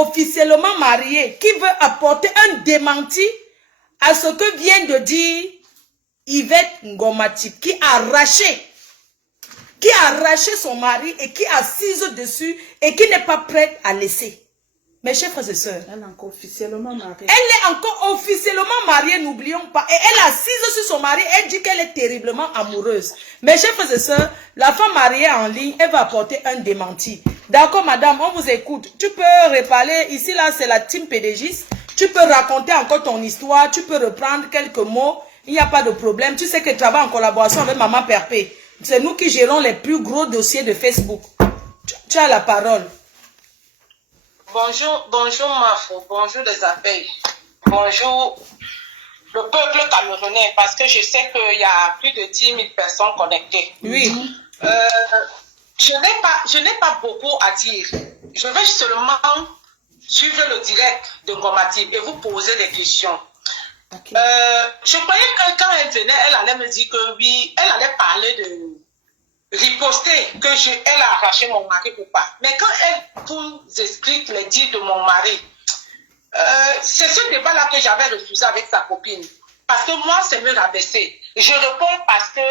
officiellement mariée, qui veut apporter un démenti à ce que vient de dire Yvette Ngomatip, qui a arraché son mari et qui assise dessus et qui n'est pas prête à laisser. Mes chers frères et sœurs, Elle est encore officiellement mariée. Elle est encore officiellement mariée, n'oublions pas. Et elle assise sur son mari, elle dit qu'elle est terriblement amoureuse. Mes chers frères et sœurs, la femme mariée en ligne, elle va apporter un démenti. D'accord, madame, on vous écoute. Tu peux reparler, ici, là, c'est la team PDGiste. Tu peux raconter encore ton histoire, tu peux reprendre quelques mots. Il n'y a pas de problème. Tu sais que tu travailles en collaboration avec Maman Perpé. C'est nous qui gérons les plus gros dossiers de Facebook. Tu as la parole. Bonjour Mafo, bonjour les abeilles, bonjour le peuple camerounais, parce que je sais qu'il y a plus de 10 000 personnes connectées. Oui. Je n'ai pas beaucoup à dire. Je vais seulement suivre le direct de Ngomatip et vous poser des questions. Okay. Je croyais que quand elle venait, elle allait me dire que oui, elle allait parler de riposter, que elle a arraché mon mari ou pas. Mais quand elle vous explique les dires de mon mari, c'est ce débat-là que j'avais refusé avec sa copine. Parce que moi, c'est me rabaisser. Je réponds parce que,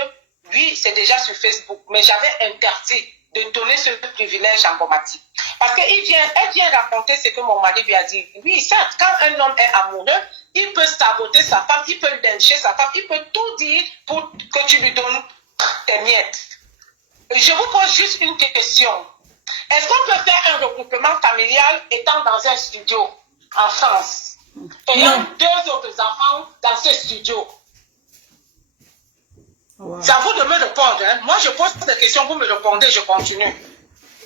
oui, c'est déjà sur Facebook, mais j'avais interdit de donner ce privilège à Ngomatip. Parce qu'elle vient raconter ce que mon mari lui a dit. Oui, certes, quand un homme est amoureux, il peut saboter sa femme, il peut lyncher sa femme, il peut tout dire pour que tu lui donnes tes miettes. Je vous pose juste une question. Est-ce qu'on peut faire un regroupement familial étant dans un studio en France, ayant 2 autres enfants dans ce studio? Wow. C'est à vous de me répondre. Hein? Moi, je pose des questions, vous me répondez, je continue.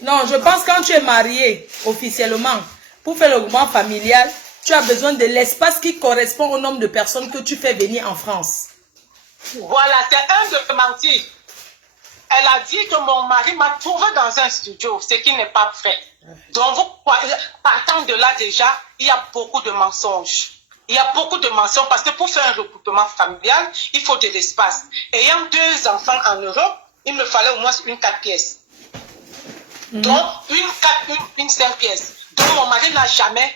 Non, je pense que quand tu es marié officiellement, pour faire le regroupement familial, tu as besoin de l'espace qui correspond au nombre de personnes que tu fais venir en France. Voilà, c'est un démenti. Elle a dit que mon mari m'a trouvé dans un studio, ce qui n'est pas vrai. Donc, vous croyez, partant de là déjà, il y a beaucoup de mensonges. Il y a beaucoup de mensonges parce que pour faire un regroupement familial, il faut de l'espace. Ayant 2 enfants en Europe, il me fallait au moins une 4 pièces. Donc, une 5 pièces. Donc, mon mari n'a jamais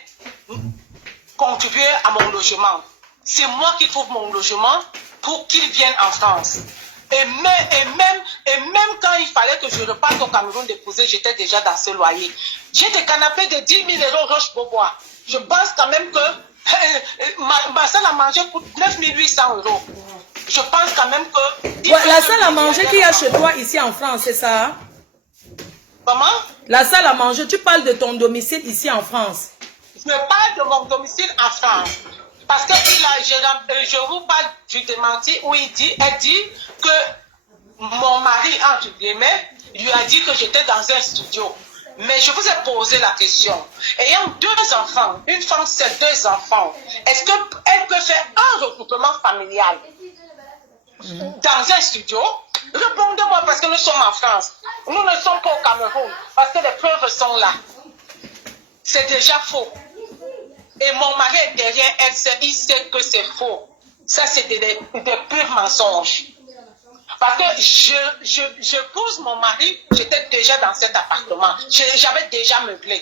contribué à mon logement. C'est moi qui trouve mon logement pour qu'il vienne en France. Et même quand il fallait que je reparte au Cameroun déposer, j'étais déjà dans ce loyer. J'ai des canapés de 10 000 € Roche-Beaubois. Je pense quand même que ma salle à manger coûte 9 800 €. Je pense quand même que... Ouais, la salle à manger qu'il y a chez toi ici en France, c'est ça? Comment? La salle à manger, tu parles de ton domicile ici en France. Je parle de mon domicile en France. Parce que je vous parle du démenti où elle dit que mon mari, entre guillemets, lui a dit que j'étais dans un studio. Mais je vous ai posé la question. Ayant 2 enfants, une femme seule, 2 enfants, est-ce qu'elle peut faire un regroupement familial dans un studio? Répondez-moi parce que nous sommes en France. Nous ne sommes pas au Cameroun parce que les preuves sont là. C'est déjà faux. Et mon mari est derrière elle, il sait que c'est faux. Ça, c'est des purs mensonges. Parce que je pousse mon mari, j'étais déjà dans cet appartement. J'avais déjà meublé.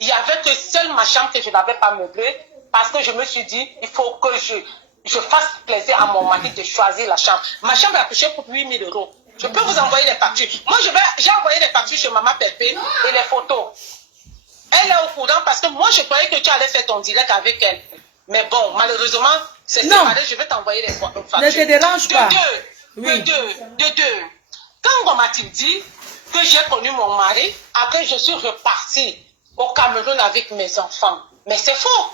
Il n'y avait que seule ma chambre que je n'avais pas meublée parce que je me suis dit, il faut que je fasse plaisir à mon mari de choisir la chambre. Ma chambre a touché pour 8 000 €. Je peux vous envoyer les factures. Moi, j'ai envoyé les factures chez Maman Pépé et les photos. Elle est au courant parce que moi, je croyais que tu allais faire ton direct avec elle. Mais bon, malheureusement, c'est séparé. Je vais t'envoyer les factures. Ne te dérange pas. De deux. Quand Ngomatip dit que j'ai connu mon mari, après je suis repartie au Cameroun avec mes enfants. Mais c'est faux.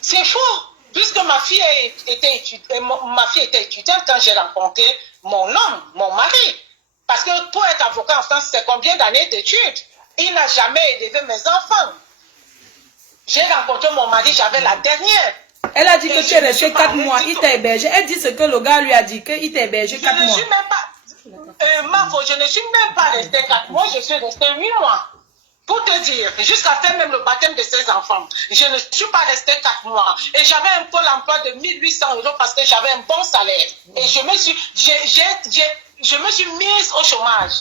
C'est faux. Puisque ma fille était étudiante quand j'ai rencontré mon homme, mon mari. Parce que pour être avocat en France, c'est combien d'années d'études? Il n'a jamais élevé mes enfants. J'ai rencontré mon mari, j'avais la dernière. Elle a dit que tu es resté 4 mois, il t'a hébergé. Elle dit ce que le gars lui a dit, qu'il t'a hébergé 4 mois. Je ne suis même pas... Mafo, je ne suis même pas resté 4 mois, je suis resté 8 mois. Pour te dire, jusqu'à faire même le baptême de ses enfants, je ne suis pas resté 4 mois. Et j'avais un pôle emploi de 1 800 € parce que j'avais un bon salaire. Et je me suis mise au chômage.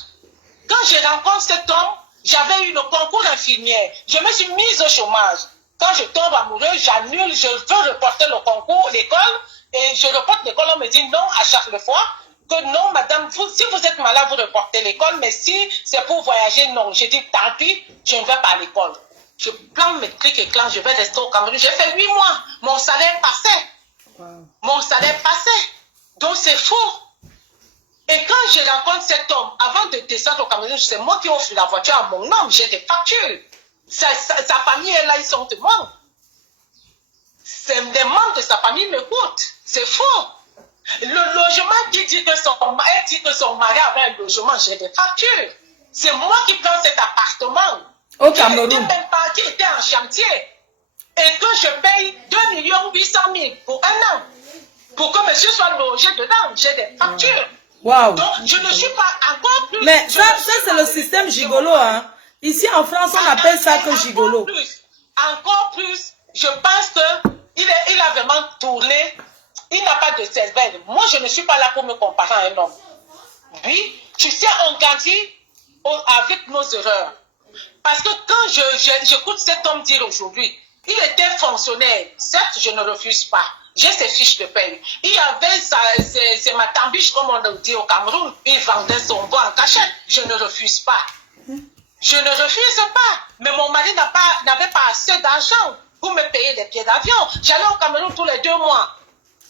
Quand je rencontre cet homme, J'avais eu le concours infirmière. Je me suis mise au chômage. Quand je tombe amoureuse, j'annule, je veux reporter le concours, l'école, et je reporte l'école, on me dit non à chaque fois, que non, madame, si vous êtes malade, vous reportez l'école, mais si c'est pour voyager, non. Je dis, tant pis, je ne vais pas à l'école. Je plante mes clics et clans, je vais rester au Cameroun. J'ai fait 8 mois, mon salaire passait. Wow. Mon salaire passait. Donc c'est faux. Et quand je rencontre cet homme, avant de descendre au Cameroun, c'est moi qui offre la voiture à mon homme, j'ai des factures. Sa famille est là, ils sont morts. Des membres de sa famille me coûtent. C'est faux. Le logement qui dit que son mari avait un logement, j'ai des factures. C'est moi qui prends cet appartement. Au Cameroun. Qui était en chantier. Et que je paye 2 800 000 pour un an. Pour que monsieur soit logé dedans. J'ai des factures. Waouh. Donc, je ne suis pas encore plus... Mais ça c'est le système gigolo, hein. Ici en France, on appelle ça que gigolo. Encore plus, je pense qu'il a vraiment tourné. Il n'a pas de cervelle. Moi, je ne suis pas là pour me comparer à un homme. Oui, tu sais, on grandit avec nos erreurs. Parce que quand j'écoute cet homme dire aujourd'hui, il était fonctionnaire. Certes, je ne refuse pas. J'ai ses fiches de paye. Il y avait c'est ma tambiche, comme on le dit au Cameroun. Il vendait son bois en cachette. Je ne refuse pas. Je ne refuse pas. Mais mon mari n'avait pas assez d'argent pour me payer les billets d'avion. J'allais au Cameroun tous les 2 mois.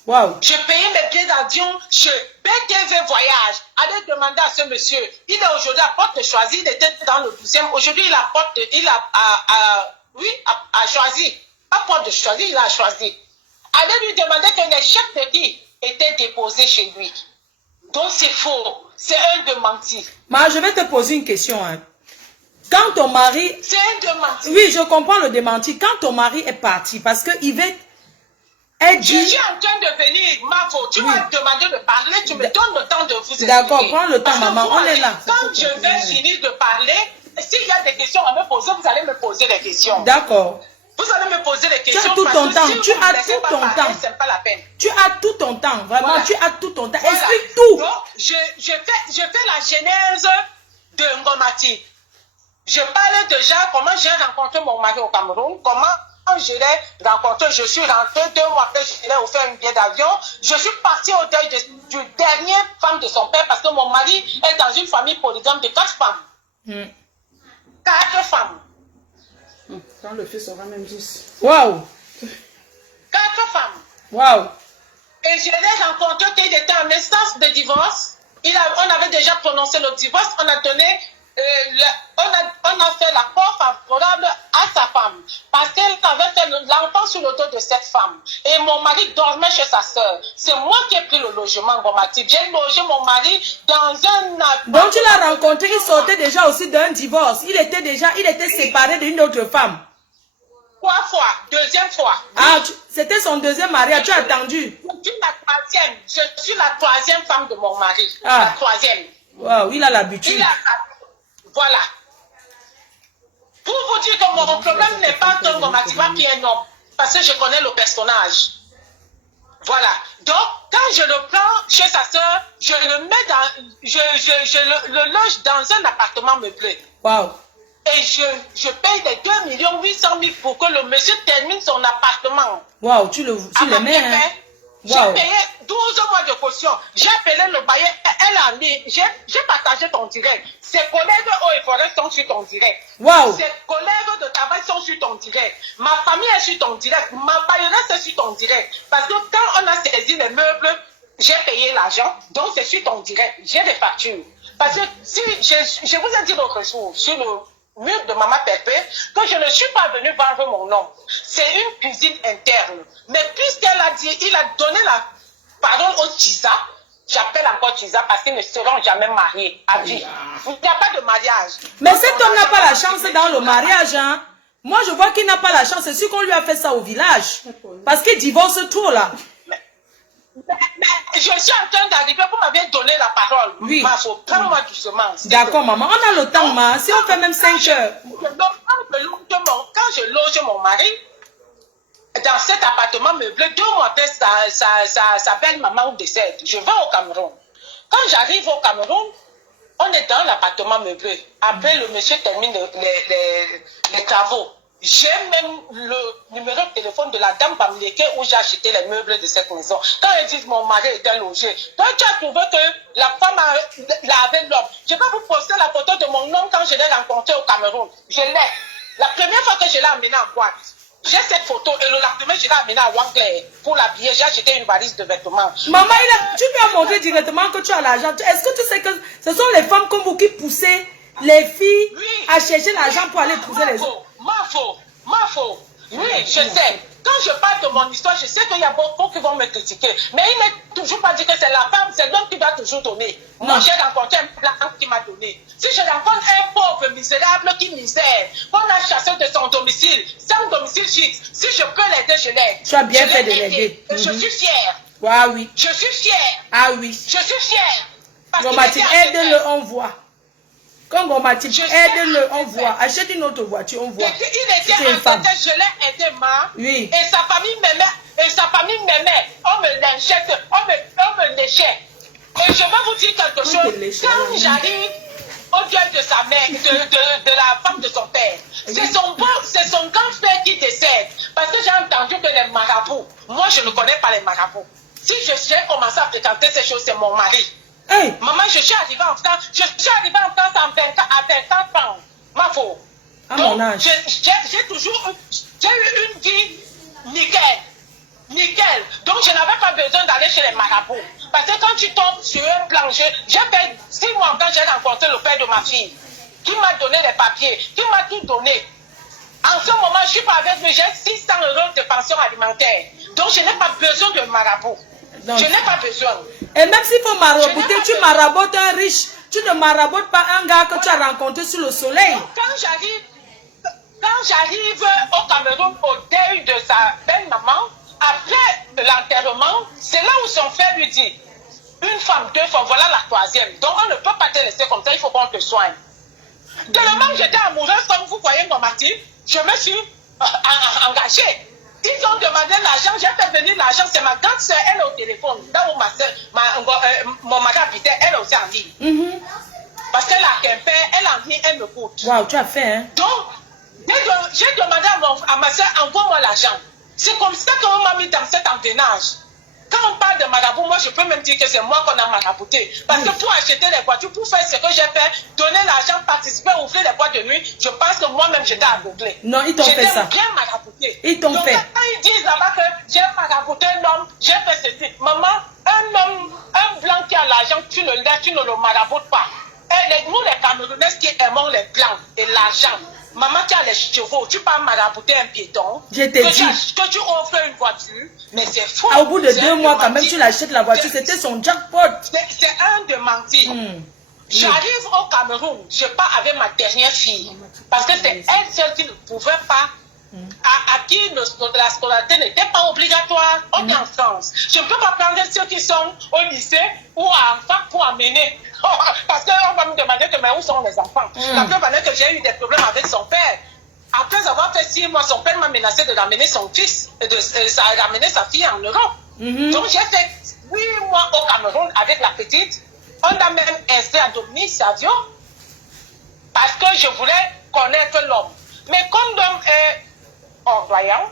Waouh. Je payais mes billets d'avion chez BTV Voyage. Allez demander à ce monsieur. Il est aujourd'hui à Porte de Choisy. Il était dans le 12e. Aujourd'hui, il a choisi. Pas Porte de Choisy, il a choisi. Allez lui demander que les chèques de qui étaient déposés chez lui. Donc c'est faux. C'est un démenti. Mais je vais te poser une question, hein. Quand ton mari... C'est un démenti. Oui, je comprends le démenti. Quand ton mari est parti, parce que Yvette... Elle dit... Je suis en train de venir, Mavo. Tu m'as demandé de parler, tu me donnes le temps de vous expliquer. D'accord, prends le temps, maman, on est là. Quand je vais finir de parler, s'il y a des questions à me poser, vous allez me poser des questions. D'accord. Vous allez me poser des questions. Tu as tout ton temps, si tu vous as ne laissez tout pas ton parler, temps. c'est pas la peine. Tu as tout ton temps, vraiment, Voilà. tu as tout ton temps. Voilà. Explique tout. Donc, je fais la genèse de Ngomati. Je parle déjà comment j'ai rencontré mon mari au Cameroun, comment je l'ai rencontré, je suis rentrée 2 mois après, je lui ai offert un billet d'avion. Je suis partie au deuil du dernier femme de son père parce que mon mari est dans une famille polygame de 4 femmes. 4 femmes. Quand le fils aura même 10. Waouh. 4 femmes. Waouh. Et je l'ai rencontré quand il était en instance de divorce. On avait déjà prononcé le divorce, on a donné... on a fait l'accord favorable à sa femme parce qu'elle avait fait l'enfant sur le dos de cette femme et mon mari dormait chez sa soeur. C'est moi qui ai pris le logement Ngomati. J'ai logé mon mari dans un... Donc tu l'as rencontré, il sortait déjà aussi d'un divorce. Il était séparé d'une autre femme. 3 fois, 2e fois. Ah, c'était son 2e mariage, tu as attendu. Je suis la 3e femme de mon mari. Ah. La 3e. Waouh, il a l'habitude. Voilà. Pour vous dire que mon problème n'est pas Tom Ngomatiba qui est un homme. Parce que je connais le personnage. Voilà. Donc, quand je le prends chez sa soeur, je le mets dans... Je le loge dans un appartement meublé. Waouh. Et je paye des 2 800 000 pour que le monsieur termine son appartement. Waouh, tu le mets, hein. J'ai payé 12 mois de caution. J'ai appelé le bailleur. Elle a mis. J'ai partagé ton direct. Ses collègues Eaux et Forêts sont sur ton direct. Waouh. Ses collègues de travail sont sur ton direct. Ma famille est sur ton direct. Ma bailleuresse est sur ton direct. Parce que quand on a saisi les meubles, j'ai payé l'argent. Donc c'est sur ton direct. J'ai des factures. Parce que si je vous ai dit l'autre jour sur le mur de Maman Pépé que je ne suis pas venue vendre mon nom. C'est une cuisine interne. Mais puisqu'elle a dit, il a donné la parole au Tisa, j'appelle encore Tisa parce qu'ils ne seront jamais mariés à vie. Il n'y a pas de mariage. Mais cet homme n'a pas la chance dans le mariage, hein. Moi, je vois qu'il n'a pas la chance. C'est sûr qu'on lui a fait ça au village. Parce qu'il divorce trop, là. Mais je suis en train d'arriver, vous m'avez donné la parole. Oui. Prends-moi doucement. D'accord, maman. On a le temps, ma. Si on fait même 5 heures. Quand je loge mon mari, dans cet appartement meublé, 2 mois après sa belle-maman décède, je vais au Cameroun. Quand j'arrive au Cameroun, On est dans l'appartement meublé. Après, le monsieur termine les travaux. J'ai même le numéro de téléphone de la dame Bamileke où j'ai acheté les meubles de cette maison. Quand ils disent mon mari était logé, toi tu as trouvé que la femme avait l'homme. Je vais vous poster la photo de mon homme quand je l'ai rencontré au Cameroun. Je l'ai. La première fois que je l'ai amené en boîte, j'ai cette photo et le lendemain je l'ai amené à Wangler pour l'habiller. J'ai acheté une valise de vêtements. Maman, tu lui as montré directement que tu as l'argent. Est-ce que tu sais que ce sont les femmes comme vous qui poussaient les filles à chercher l'argent pour aller épouser les autres? Ma faux. Oui, je sais. Quand je parle de mon histoire, je sais qu'il y a beaucoup qui vont me critiquer. Mais il n'est toujours pas dit que c'est la femme, c'est l'homme qui doit toujours donner. Moi, j'ai rencontré un blanc qui m'a donné. Si je rencontre un pauvre misérable qui misère, qu'on a chassé de son domicile, sans domicile fixe, si je peux l'aider, je l'aide. Tu as bien fait de l'aider. Je suis fière. Ah oui. Je suis fière. Ah oui. Je suis fière. Gomatim, aide-le, on voit. Quand Gomatim, aide-le, on voit. Achète une autre voiture, on voit. Il était en tête, je l'ai aidé, ma. Oui. Et sa famille m'aimait. On me lynchait, on me léchait. Et je vais vous dire quelque chose. Quand j'arrive au deuil de sa mère, de la femme de son père, c'est son grand frère qui décède. Parce que j'ai entendu que les marabouts, moi je ne connais pas les marabouts. Si j'ai commencé à fréquenter ces choses, c'est mon mari. Hey. Maman, je suis arrivée en France. Je suis arrivée en France à 24 ans. Ma faute. À mon âge. J'ai toujours eu une vie nickel. Donc, je n'avais pas besoin d'aller chez les marabouts. Parce que quand tu tombes sur un plancher, j'ai fait 6 mois quand j'ai rencontré le père de ma fille, qui m'a donné les papiers, qui m'a tout donné. En ce moment, je suis pas avec lui, j'ai 600 € de pension alimentaire. Donc, je n'ai pas besoin de marabout. Donc, je n'ai pas besoin. Et même s'il faut marabouter, tu maraboutes un riche. Tu ne maraboutes pas un gars que tu as rencontré sur le soleil. Donc, quand j'arrive au Cameroun au deuil de sa belle-maman, après l'enterrement, c'est là où son frère lui dit, une femme, 2 femmes, voilà la 3e. Donc, on ne peut pas te laisser comme ça, il faut qu'on te soigne. Tellement que j'étais amoureuse, comme vous voyez dans ma team, je me suis engagée. Ils ont demandé l'argent, j'ai fait venir l'argent, c'est ma grande soeur, elle est au téléphone, là où mon mari habitait, elle est aussi en ligne. Parce qu'elle a qu'un père, elle est en ligne, elle me coûte. Waouh, tu as fait, hein? Donc, j'ai demandé à ma soeur, envoie-moi l'argent. C'est comme ça qu'on m'a mis dans cet engrenage. Quand on parle de marabout, moi je peux même dire que c'est moi qu'on a marabouté. Parce que pour acheter les voitures, pour faire ce que j'ai fait, donner l'argent, participer, ouvrir les boîtes de nuit, je pense que moi-même j'étais aveuglée. Non, ils t'ont fait ça. J'étais bien marabouté. Ils t'ont fait. Quand ils disent là-bas que j'ai marabouté l'homme, j'ai fait ceci. Maman, un blanc qui a l'argent, tu ne le maraboutes pas. Et nous les Camerounais qui aimons les blancs et l'argent. Maman, tu as les chevaux, tu peux marabouter un piéton. Je t'ai dit. Que tu offres une voiture, mais c'est faux. Au bout de 2 mois, quand même, tu l'achètes la voiture, c'était son jackpot. C'est un de mentir. J'arrive au Cameroun, je pars avec ma dernière fille. Parce que c'est elle seule qui ne pouvait pas, à qui la scolarité n'était pas obligatoire. On est en France. Je ne peux pas prendre ceux qui sont au lycée ou en fac pour amener. Parce qu'on va me demander mais où sont les enfants. La preuve en est que j'ai eu des problèmes avec son père. Après avoir fait 6 mois, son père m'a menacé de ramener son fils, de ramener sa fille en Europe. Donc j'ai fait 8 mois au Cameroun avec la petite. On a même inscrit à Dominique Savio parce que je voulais connaître l'homme. Mais comme l'homme est ordoyant,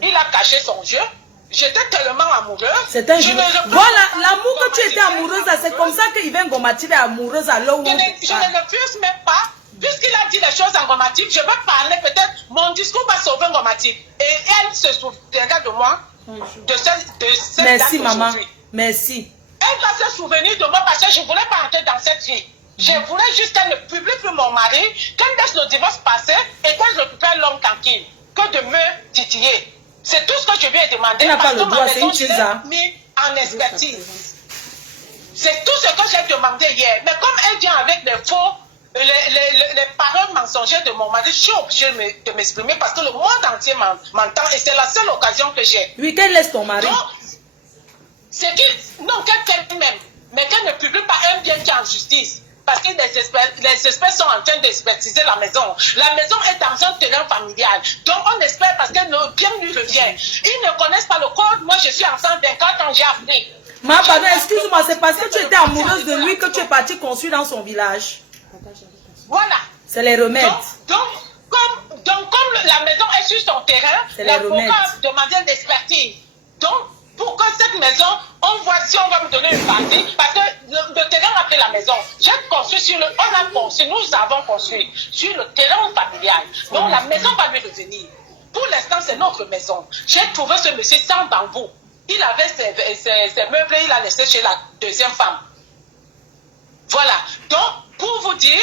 il a caché son jeu. J'étais tellement amoureuse. C'est un jeu. Voilà, l'amour que tu étais amoureuse, c'est comme ça que Yvain Gomatim est amoureuse à l'eau. Je ne refuse même pas. Puisqu'il a dit des choses en Gomatim, je vais parler peut-être, mon discours va sauver Gomatim. Et elle se souviendra de moi, de cette Merci, date maman. aujourd'hui. Merci. Elle va se souvenir de moi parce que je ne voulais pas entrer dans cette vie. Je voulais juste qu'elle ne publie plus mon mari, qu'elle laisse le divorce passer et qu'elle récupère l'homme tranquille, que de me titiller. C'est tout ce que je lui ai demandé. Elle n'a pas le droit, c'est une chose. Mis en expertise. C'est tout ce que j'ai demandé hier. Mais comme elle vient avec les faux, les paroles mensongères de mon mari, je suis obligée de m'exprimer parce que le monde entier m'entend et c'est la seule occasion que j'ai. Oui, qu'elle laisse ton mari. Donc, c'est qu'elle même, mais qu'elle ne publie pas un bien qui est en justice. Parce que les experts sont en train d'expertiser la maison. La maison est dans un terrain familial. Donc on espère parce que le bien lui revient. Ils ne connaissent pas le code. Moi je suis enceinte d'24 ans, j'ai appris. Ma pardon, excuse-moi, c'est parce que tu étais amoureuse de lui que tu es partie construire dans son village. Voilà. C'est les remèdes. Donc, comme la maison est sur son terrain, l'avocat a demandé une expertise. Donc, pour que cette maison, on voit si on va me donner une partie, parce que le terrain a pris la maison. J'ai construit sur nous avons construit sur le terrain familial. Donc, la maison va lui revenir. Pour l'instant, c'est notre maison. J'ai trouvé ce monsieur sans bambou. Il avait ses meubles, il a laissé chez la deuxième femme. Voilà. Donc, pour vous dire,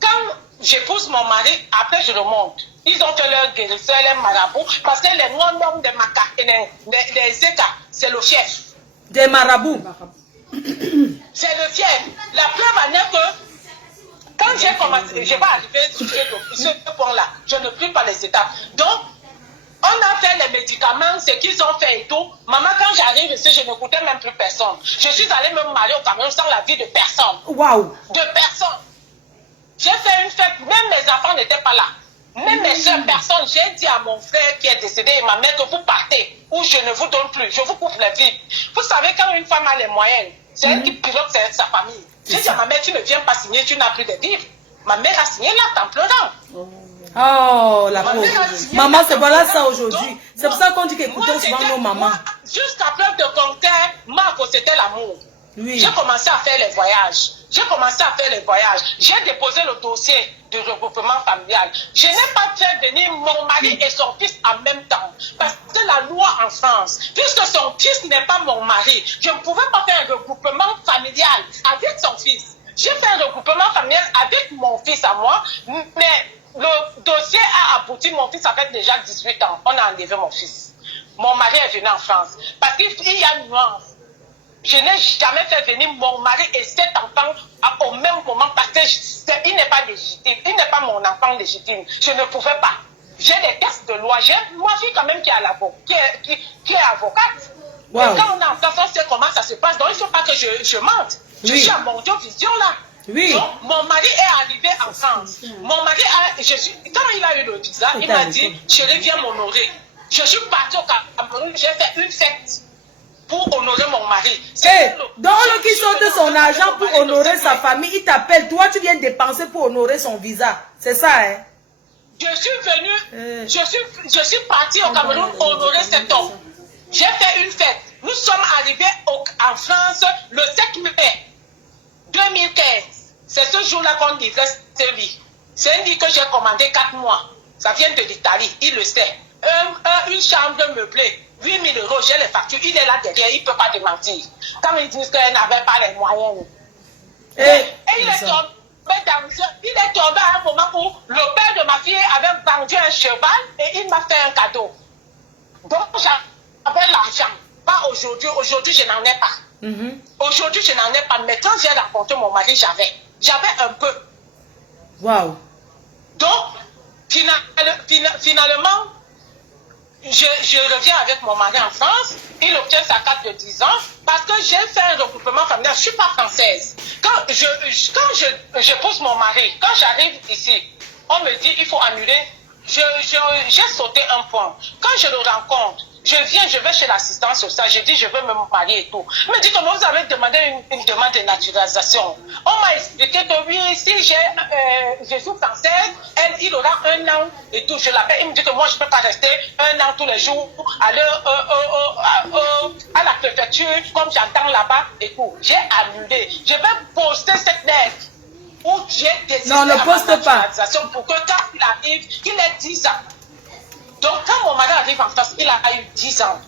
quand j'épouse mon mari, après je remonte. Ils ont fait leur guérisseur, les marabouts, parce que les noms des Maca, les Zeka, c'est le fief. Des marabouts. C'est le fief. La preuve en est que, quand j'ai commencé, je ne vais pas arriver sur ce point-là, je ne prie pas les étapes. Donc, on a fait les médicaments, ce qu'ils ont fait et tout. Maman, quand j'arrive ici, je n'écoutais même plus personne. Je suis allée me marier au Cameroun sans la vie de personne. Waouh. De personne. J'ai fait une fête, même mes enfants n'étaient pas là. Même mes soeurs, personne. J'ai dit à mon frère qui est décédé et ma mère que vous partez ou je ne vous donne plus. Je vous coupe la vie. Vous savez, quand une femme a les moyens, c'est elle qui pilote sa famille. J'ai dit à ma mère, tu ne viens pas signer, tu n'as plus de vivre. Ma mère a signé là en pleurant. Oh, la pauvre. Maman, c'est voilà ça aujourd'hui. C'est pour ça qu'on dit qu'écoutons souvent nos mamans. Jusqu'à preuve de contraire, Marco, c'était l'amour. Oui. J'ai commencé à faire les voyages. J'ai déposé le dossier de regroupement familial. Je n'ai pas fait venir mon mari et son fils en même temps. Parce que la loi en France, puisque son fils n'est pas mon mari, je ne pouvais pas faire un regroupement familial avec son fils. J'ai fait un regroupement familial avec mon fils à moi, mais le dossier a abouti. Mon fils avait déjà 18 ans. On a enlevé mon fils. Mon mari est venu en France. Parce qu'il y a une nuance. Je n'ai jamais fait venir mon mari et cet enfant au même moment parce qu'il n'est pas légitime. Il n'est pas mon enfant légitime. Je ne pouvais pas. J'ai des textes de loi. J'ai ma fille quand même qui est avocate. Wow. Et quand on est en France, on sait comment ça se passe. Donc il ne faut pas que je mente. Je suis à mon vision là. Oui. Donc mon mari est arrivé en France. Mon mari quand il a eu le visa, il m'a dit, chérie, viens m'honorer. Je suis partie au Cameroun, j'ai fait une fête pour honorer mon mari. Donc le qui sorte son argent pour honorer sa famille, il t'appelle, toi tu viens dépenser pour honorer son visa. C'est ça, hein? Je suis venue, je suis partie au Cameroun honorer cet homme. J'ai fait une fête. Nous sommes arrivés en France le 7 mai 2015. C'est ce jour-là qu'on livrait ce lit. C'est un lit que j'ai commandé 4 mois. Ça vient de l'Italie, il le sait. Une chambre meublée, 8 000 €, j'ai les factures, il est là derrière, il ne peut pas démentir. Quand ils disent qu'elle n'avait pas les moyens. Et il est tombé à un moment où le père de ma fille avait vendu un cheval et il m'a fait un cadeau. Donc j'avais l'argent. Pas aujourd'hui, aujourd'hui je n'en ai pas. Aujourd'hui je n'en ai pas, mais quand j'ai rencontré mon mari, j'avais un peu. Waouh. Donc, finalement, je reviens avec mon mari en France, il obtient sa carte de 10 ans, parce que j'ai fait un regroupement familial, je ne suis pas française. Quand je pose mon mari, quand j'arrive ici, on me dit il faut annuler, j'ai sauté un point. Quand je le rencontre, je vais chez l'assistance sociale, je dis je veux me marier et tout. Il me dit comment vous avez demandé une demande de naturalisation. On m'a expliqué que oui, si je suis française, il aura 1 an et tout. Je l'appelle, il me dit que moi je ne peux pas rester 1 an tous les jours à la préfecture, comme j'entends là-bas et tout. J'ai annulé. Je vais poster cette lettre où j'ai décidé non, ne poste pas. Pour que quand il arrive, il ait 10 ans. Donc, quand mon mari arrive en France, il a eu 10 ans.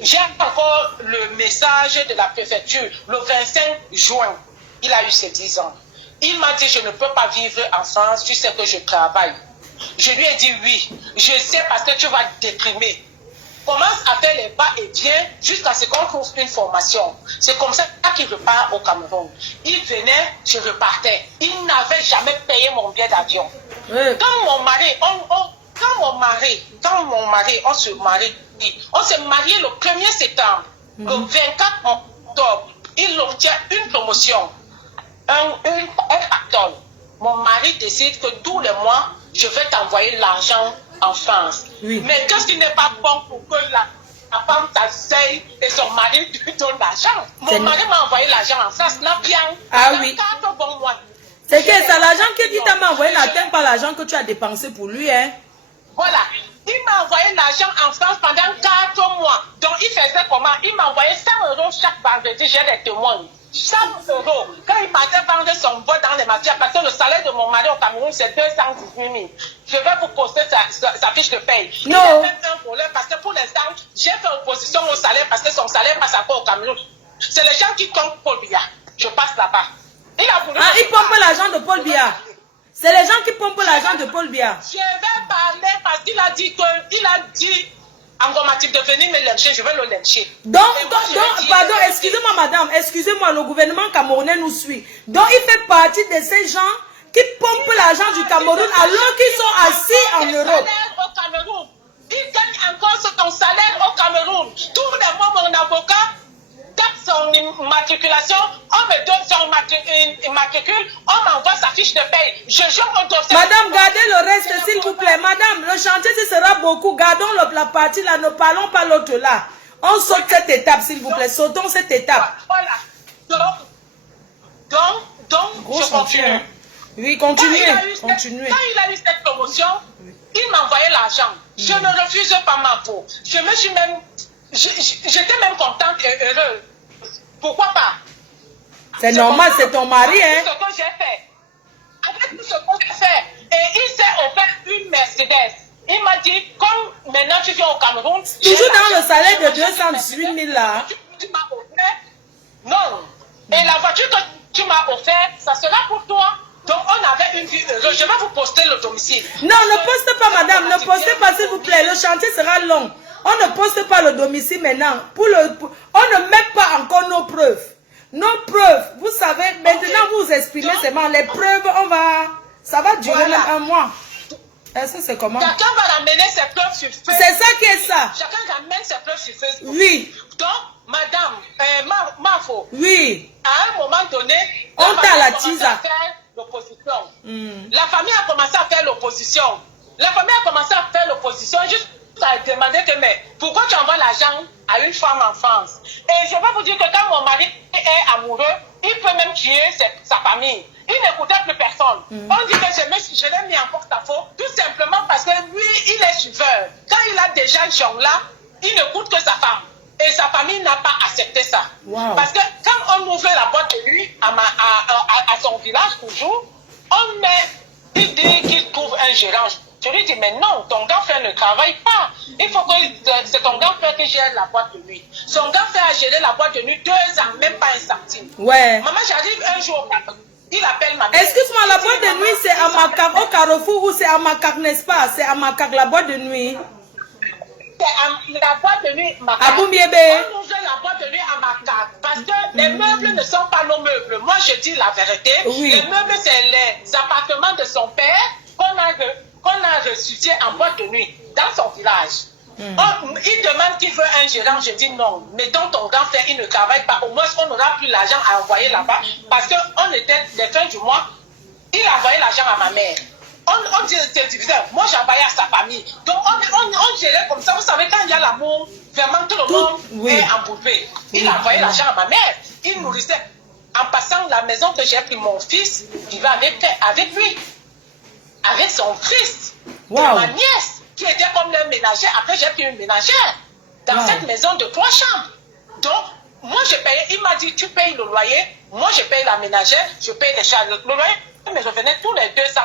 J'ai encore le message de la préfecture. Le 25 juin, il a eu ses 10 ans. Il m'a dit, je ne peux pas vivre en France, tu sais que je travaille. Je lui ai dit oui. Je sais parce que tu vas déprimer. Commence à faire les bas et viens jusqu'à ce qu'on trouve une formation. C'est comme ça qu'il repart au Cameroun. Il venait, je repartais. Il n'avait jamais payé mon billet d'avion. Quand mon mari, on se marie, on s'est marié le 1er septembre, le 24 octobre, il obtient une promotion, un pactole. Mon mari décide que tous les mois, je vais t'envoyer l'argent en France. Oui. Mais qu'est-ce qui n'est pas bon pour que sa femme, sa sœur et son mari lui donnent l'argent. Mon mari m'a envoyé l'argent en France, n'a bien. Ah oui. Bon mois. C'est que c'est l'argent que tu t'as envoyé n'atteint pas l'argent que tu as dépensé pour lui, hein. Voilà. Il m'a envoyé l'argent en France pendant 4 mois. Donc, il faisait comment? Il m'a envoyé 100 € chaque vendredi. J'ai des témoins. 100 €. Quand il partait vendre son bois dans les matières, parce que le salaire de mon mari au Cameroun, c'est 218 000. Je vais vous poster sa fiche de paye. Non. Il y a même un problème parce que pour l'instant, j'ai fait opposition au salaire parce que son salaire passe encore au Cameroun. C'est les gens qui comptent Paul Biya. Je passe là-bas. Il a voulu. Ah, il pompe l'argent de Paul Biya. C'est les gens qui pompent l'argent de Paul Biya. Je vais parler parce qu'il a dit en gomatif de venir me lyncher, je vais le lyncher. Donc, pardon, excusez-moi madame, excusez-moi, le gouvernement camerounais nous suit. Donc il fait partie de ces gens qui pompent l'argent du Cameroun alors qu'ils sont assis en Europe. Au Cameroun. Il gagne encore son salaire au Cameroun. Tous les mois, mon avocat tape son immatriculation, on me donne son immatricule, on m'envoie sa fiche de paye. Je joue au dossier. Madame, gardez le reste, s'il vous plaît. Madame, le chantier, ce sera beaucoup. Gardons la partie là, ne parlons pas l'autre là. On saute cette étape, s'il vous plaît. Sautons cette étape. Voilà. Donc, je continue. Oui, continuez. Quand il a eu cette promotion, il m'a envoyé l'argent. Je ne refuse pas ma peau. Je me suis même... J'étais même contente et heureuse. Pourquoi pas? C'est normal, c'est ton mari, hein? Avec tout ce que j'ai fait. Avec tout ce que j'ai fait. Et il s'est offert une Mercedes. Il m'a dit, comme maintenant tu viens au Cameroun... Toujours dans le salaire de 218 000 là. Tu m'as offert? Non. Et la voiture que tu m'as offert, ça sera pour toi. Donc on avait une vie heureuse. Je vais vous poster le domicile. Non, ne postez pas, madame. Ne postez pas, s'il vous plaît. Le chantier sera long. On ne poste pas le domicile maintenant. On ne met pas encore nos preuves. Nos preuves, vous savez, maintenant vous exprimez seulement les preuves, ça va durer même un mois. Est-ce que c'est comment? Chacun va ramener ses preuves sur Facebook. C'est ça qui est ça. Chacun ramène ses preuves sur Facebook. Oui. Donc, madame, Mafo. Oui. À un moment donné, on t'a la tise à faire l'opposition. La famille a commencé à faire l'opposition. La famille a commencé à faire l'opposition juste à demander que, mais pourquoi tu envoies l'argent à une femme en France? Et je vais vous dire que quand mon mari est amoureux, il peut même tuer sa famille. Il n'écoutait plus personne. On dit que je l'ai mis en porte-à-faux tout simplement parce que lui, il est suiveur. Quand il a déjà ce genre-là, il n'écoute que sa femme. Et sa famille n'a pas accepté ça. Wow. Parce que quand on ouvre la boîte de nuit à son village toujours, il dit qu'il trouve un gérant. Je lui dis, mais non, ton grand-frère ne travaille pas. Il faut que c'est ton grand-frère qui gère la boîte de nuit. Son grand-frère a géré la boîte de nuit 2 ans, même pas un centime. Ouais. Maman, j'arrive un jour, il appelle ma mère. Excuse-moi, la boîte de nuit, c'est à Macac, au Carrefour ou c'est à Macac, n'est-ce pas? C'est à Macac, la boîte de nuit. C'est la boîte de nuit Macac. À Boumbiébé. On ouvre la boîte de nuit à Macac parce que les meubles ne sont pas nos meubles. Moi, je dis la vérité. Oui. Les meubles, c'est les appartements de son père qu'on a ressuscité en boîte de nuit dans son village. Il demande qu'il veut un gérant. Je dis non. Mettons ton grand-frère, il ne travaille pas. Au moins, on n'aura plus l'argent à envoyer là-bas. Parce qu'on était les fins du mois. Il a envoyé l'argent à ma mère. On dit c'est diviseur. Moi, j'ai envoyé à sa famille. Donc, on gérait comme ça. Vous savez, quand il y a l'amour, vraiment tout le monde est embourbé. Il a envoyé l'argent à ma mère. Il nourrissait. En passant la maison que j'ai pris, mon fils, il va avec lui. Avec son fils. Wow. De ma nièce, qui était comme le ménagère. Après, j'ai pris une ménagère. Dans cette maison de 3 chambres. Donc, moi, je payais. Il m'a dit, tu payes le loyer. Moi, je paye la ménagère. Je paye les charges. Le loyer, mais je venais tous les 200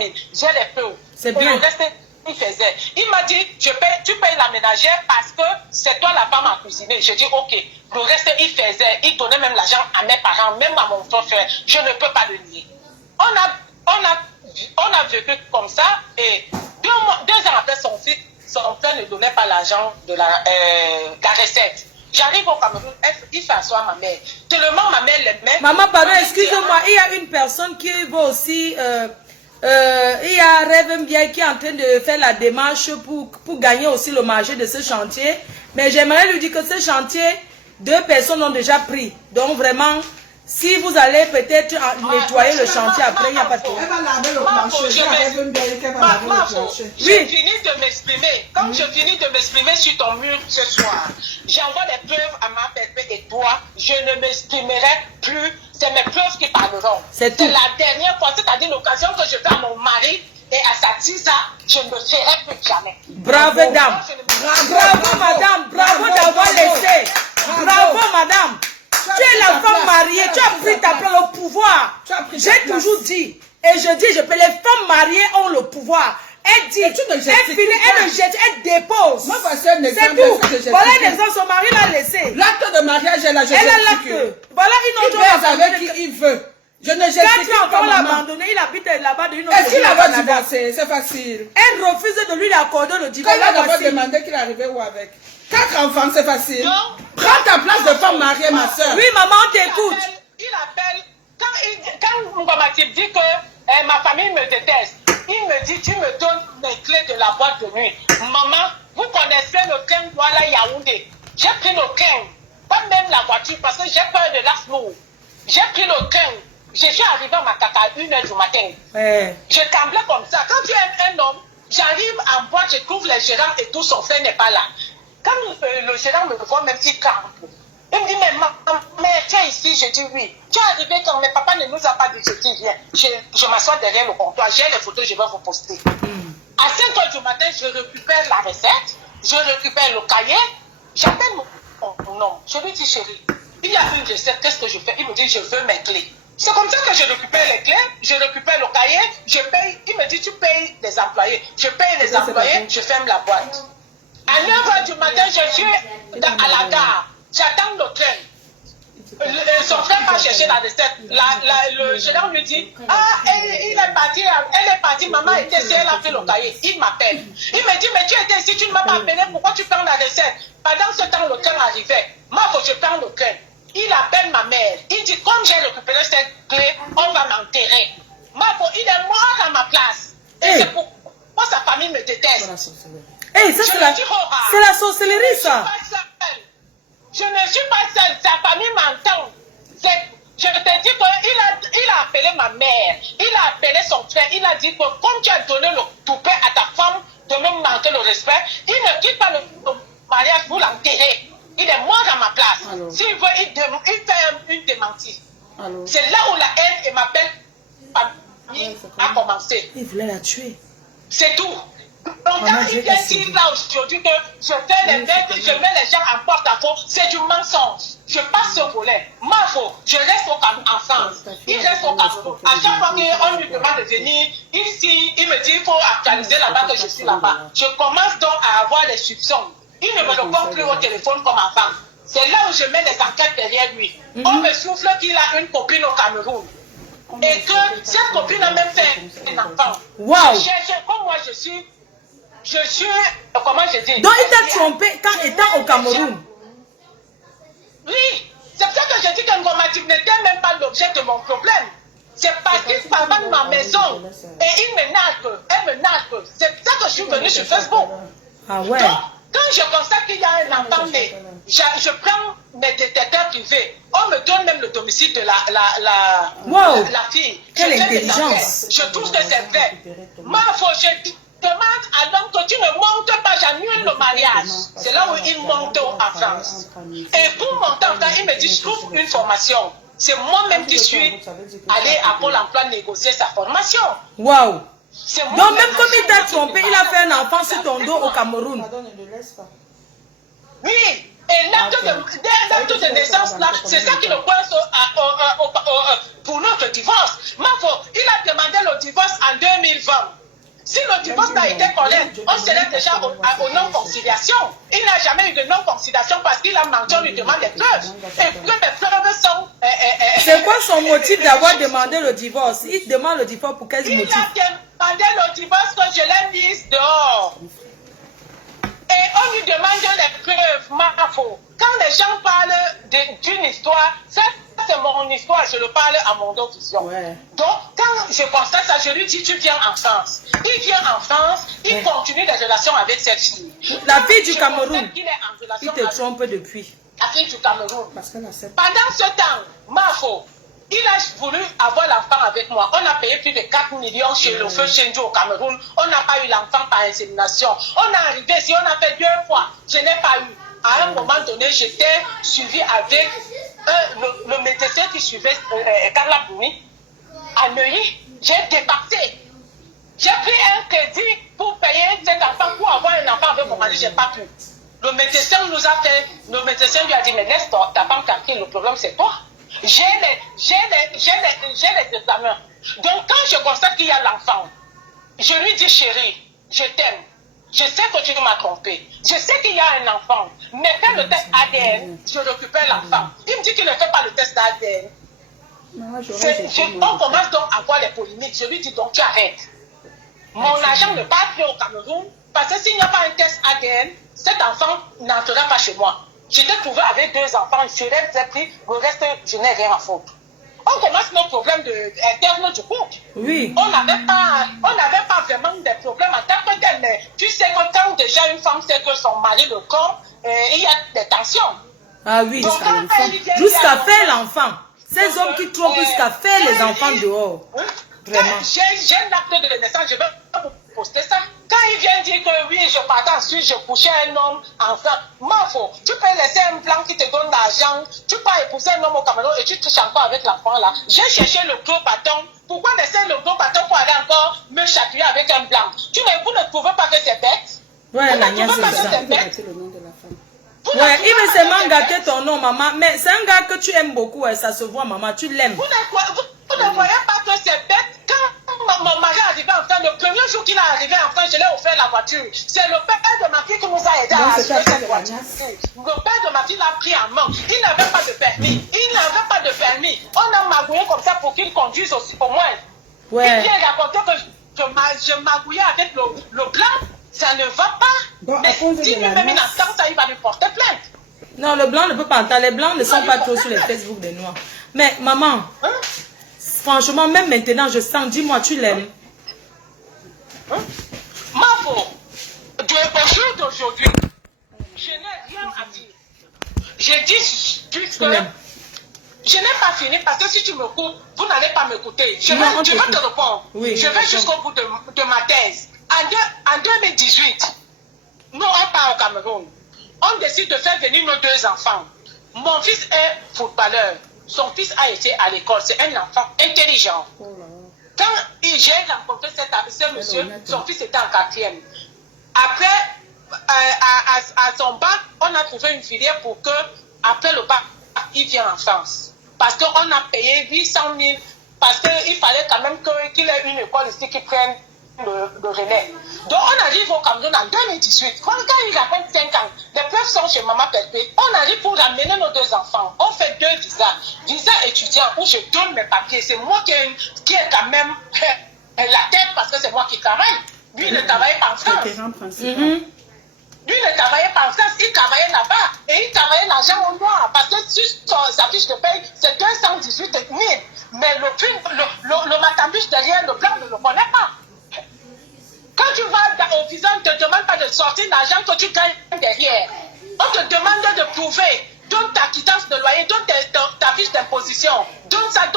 000. J'ai les peu. C'est bien. Et le reste, il faisait. Il m'a dit, tu payes la ménagère parce que c'est toi la femme à cuisiner. J'ai dit, ok. Le reste, il faisait. Il donnait même l'argent à mes parents, même à mon frère. Je ne peux pas le nier. On a vécu comme ça et 2 ans après son frère ne donnait pas l'argent de la recette. J'arrive au Cameroun, il fait asseoir ma mère. Tellement ma mère l'aimait. Maman, pardon, excusez-moi, il y a une personne qui va aussi, il y a Rêve Mbia qui est en train de faire la démarche pour gagner aussi le marché de ce chantier. Mais j'aimerais lui dire que ce chantier, 2 personnes ont déjà pris. Donc vraiment, Si vous allez peut-être nettoyer le chantier après, il n'y a pas de Elle problème. va laver le plancher. Je rêve bien qu'elle va laver le plancher. J'ai fini de m'exprimer. Comme je finis de m'exprimer sur ton mur ce soir, j'envoie des preuves à ma pépé et toi, je ne m'exprimerai plus. C'est mes preuves qui parleront. C'est tout. la dernière fois, c'est-à-dire l'occasion que je fais à mon mari et à sa tisa, je ne le ferai plus jamais. Bravo, dame. Bravo, madame. Bravo d'avoir laissé. Bravo, madame. Tu es la femme mariée. Tu as pris ta place, le pouvoir. J'ai toujours dit, et je dis, les femmes mariées ont le pouvoir. Elle dit, elle ne jette, elle dépose. Moi, voici un exemple. C'est tout. Voilà un exemple, son mari l'a laissé. L'acte de mariage, elle a jeté. Elle a l'acte. Voilà une autre chose avec qui il veut. Je ne jette quand tu as encore l'abandonné, il habite là-bas de une autre. Est-ce qu'il va divorcer? C'est facile. Elle refuse de lui accorder le divorce. Quand elle a d'abord demandé qu'il arrivait où avec 4 enfants, c'est facile. Non. Prends ta place de femme mariée, ma soeur. Oui, maman, on t'écoute. Il appelle, quand Mbamatib dit que ma famille me déteste, il me dit, tu me donnes les clés de la boîte de nuit. Maman, vous connaissez le train Douala Yaoundé. J'ai pris le train, pas même la voiture, parce que j'ai peur de l'asthme. J'ai pris le train. Je suis arrivé à Makaka à 1h du matin. Je tremblais comme ça. Quand tu es un homme, j'arrive en boîte, je trouve les gérants et tout, son frère n'est pas là. Quand le gérant me voit, même il tremble. Il me dit, mais tu es ici? Je dis oui. Tu es arrivé quand mes papas ne nous a pas dit, je dis viens. Je m'assois derrière le comptoir, j'ai les photos, je vais vous poster. À 5h du matin, je récupère la recette, je récupère le cahier, j'appelle mon homme. Je lui dis, chérie, il y a une recette, qu'est-ce que je fais? Il me dit, je veux mes clés. C'est comme ça que je récupère les clés, je récupère le cahier, je paye. Il me dit, tu payes les employés. Je paye les employés, je ferme la boîte. À 9h du matin, je suis à la gare. J'attends le train. Son frère va chercher la recette. Le gérant lui dit, elle est partie, maman était ici, elle a pris le cahier. Il m'appelle. Il me dit, mais tu étais ici, tu ne m'as pas appelé, pourquoi tu prends la recette? Pendant ce temps, le train arrivait. Moi, faut que je prends le train. Il appelle ma mère. Il dit, comme j'ai récupéré cette clé, on va m'enterrer. Marco, il est mort à ma place. Et c'est pourquoi sa famille me déteste. C'est la sorcellerie, ça. Je ne suis pas seule. Sa famille m'entend. Je te dis qu'il a appelé ma mère. Il a appelé son frère. Il a dit que comme tu as donné le toupet à ta femme de me manquer le respect, il ne quitte pas le mariage pour l'enterrer. Il est mort à ma place. S'il veut, il fait une démentie. C'est là où la haine et ma belle famille a commencé. Il voulait la tuer. C'est tout. Donc quand il vient dire là aujourd'hui que je fais les règles, je mets les gens en porte-à-faux, c'est du mensonge. Je passe ce volet. Je reste en France. Il reste au Cameroun. À chaque fois qu'on lui demande de venir ici, il me dit qu'il faut actualiser là-bas que je suis là-bas. Je commence donc à avoir des soupçons. Il ne me répond plus au téléphone comme avant. C'est là où je mets les enquêtes derrière lui. On me souffle qu'il a une copine au Cameroun. Et que cette copine a même fait un enfant. Wow. Comme moi, je suis, comment je dis? Donc il t'a trompé quand étant au Cameroun. Oui. C'est ça que je dis que Ngomatik n'était même pas l'objet de mon problème. C'est parce qu'il parle de ma maison. Et il me nargue. Elle me nargue. C'est ça que je suis venue sur Facebook. Ah ouais. Donc, quand je constate qu'il y a un enfant né, je prends mes détecteurs privés. On me donne même le domicile de la fille. Quelle intelligence. Je trouve que c'est vrai. Moi, je demande à l'homme que tu ne montes pas, j'annule le mariage. C'est là où il monte en France. Et pour monter en France, il me dit, je trouve une formation. C'est moi-même qui suis allé à Pôle emploi négocier sa formation. Waouh. Donc même comme il t'a trompé, il a fait un enfant sur ton dos au Cameroun. Oui. Et l'acte de naissance, là, c'est ça qui le coince pour notre divorce. Il a demandé le divorce en 2020. Si le divorce n'a été correct, on serait déjà aux non-conciliation. Il n'a jamais eu de non-conciliation parce qu'il a menti, on lui demande des preuves. Et que les preuves sont... C'est quoi son motif d'avoir demandé le divorce? Il demande le divorce pour quel motif? Il a demandé le divorce que je l'ai mise dehors. Et on lui demande les preuves, Marfo. Quand les gens parlent d'une histoire, ça c'est mon histoire, je le parle à mon autre vision. Ouais. Donc, quand je constate ça, je lui dis, tu viens en France. Il vient en France, il continue des relations avec cette fille. La fille du Cameroun, il te trompe depuis. Afrique du Cameroun. Parce qu'elle accepte. Pendant ce temps, Mafo, il a voulu avoir l'enfant avec moi. On a payé plus de 4 millions chez le feu Chenjo au Cameroun. On n'a pas eu l'enfant par insémination. On est arrivé ici, on a fait 2 fois. Je n'ai pas eu. À un moment donné, j'étais suivi avec le médecin qui suivait Carla Bouni à Neuilly. J'ai dépassé. J'ai pris un crédit pour payer cet enfant, pour avoir un enfant avec mon mari, je n'ai pas pu. Le médecin nous a fait, le médecin lui a dit, mais laisse ta femme tranquille, le problème c'est toi. J'ai les examens. Donc quand je constate qu'il y a l'enfant, je lui dis, chérie, je t'aime. Je sais que tu m'as trompé. Je sais qu'il y a un enfant. Mais fais le test ADN, je récupère l'enfant. Il me dit qu'il ne fait pas le test ADN. On commence donc à voir les polémiques. Je lui dis donc, tu arrêtes. Mon argent ne part plus au Cameroun parce que s'il n'y a pas un test ADN, cet enfant n'entrera pas chez moi. J'étais trouvé avec 2 enfants, je les ai pris, le reste, je n'ai rien à foutre. On commence nos problèmes internes du couple. Oui. On n'avait pas vraiment des problèmes en tant que tel, mais tu sais que quand déjà une femme sait que son mari le corps, il y a des tensions. Ah oui. Donc, Jusqu'à faire l'enfant. Ces hommes qui trompent jusqu'à faire les enfants dehors. Vraiment. J'ai l'acte de naissance, je vais vous poster ça. Quand il vient dire que oui, je partais ensuite, je couchais un homme enfant, Mafo, tu peux laisser un blanc qui te donne l'argent, tu peux épouser un homme au Cameroun et tu triches encore avec l'enfant là. J'ai cherché le gros bâton. Pourquoi laisser le gros bâton pour aller encore me chatouiller avec un blanc? Vous ne trouvez pas que c'est bête? Ouais, la nièce, c'est ça. Ouais, il veut seulement gâter ton nom, maman. Mais c'est un gars que tu aimes beaucoup, et ça se voit, maman. Tu l'aimes. Vous ne voyez pas que c'est bête? Quand mon mari est arrivé en France, le premier jour qu'il est arrivé en France, je lui ai offert la voiture. C'est le père de ma fille qui nous a aidés à acheter cette voiture. Le père de ma fille l'a pris en main. Il n'avait pas de permis. On a magouillé comme ça pour qu'il conduise aussi, au moins. Ouais. Il vient raconter que je magouillais avec le blanc. Ça ne va pas. Bon, mais si lui-même il entend ça, il va lui porter plainte. Non, le blanc ne peut pas entendre. Les blancs ne sont pas trop sur les Facebook des noirs. Mais maman, franchement, même maintenant, je sens, dis-moi, tu l'aimes. Mafo, au jour d'aujourd'hui, je n'ai rien à dire. J'ai dit juste que je n'ai pas fini parce que si tu me coupes, vous n'allez pas m'écouter. Je vais te répondre. Oui, je vais jusqu'au bout de ma thèse. En 2018, nous, on part au Cameroun. On décide de faire venir nos 2 enfants. Mon fils est footballeur. Son fils a été à l'école. C'est un enfant intelligent. Quand j'ai rencontré ce monsieur, son fils était en 4e. Après, à son bac, on a trouvé une filière pour que, après le bac, il vienne en France. Parce qu'on a payé 800 000. Parce qu'il fallait quand même qu'il ait une école ici qui prenne le relais. Donc on arrive au Cameroun en 2018. Quand il a 25 ans, les preuves sont chez Maman Perpète. On arrive pour ramener nos 2 enfants. On fait 2 visas. Visa étudiant où je donne mes papiers. C'est moi qui ai quand même la tête parce que c'est moi qui travaille. Lui ne travaillait pas en France. Lui ne travaillait pas en France, il travaillait là-bas. Et il travaillait l'argent au noir. Parce que sur sa fiche de paye, c'est 218 000. Mais le matambus derrière le blanc ne le connaît pas. Quand tu vas au visa, on ne te demande pas de sortir l'argent que tu gagnes derrière. On te demande de prouver. Donne ta quittance de loyer, donne ta fiche d'imposition. Donne ça.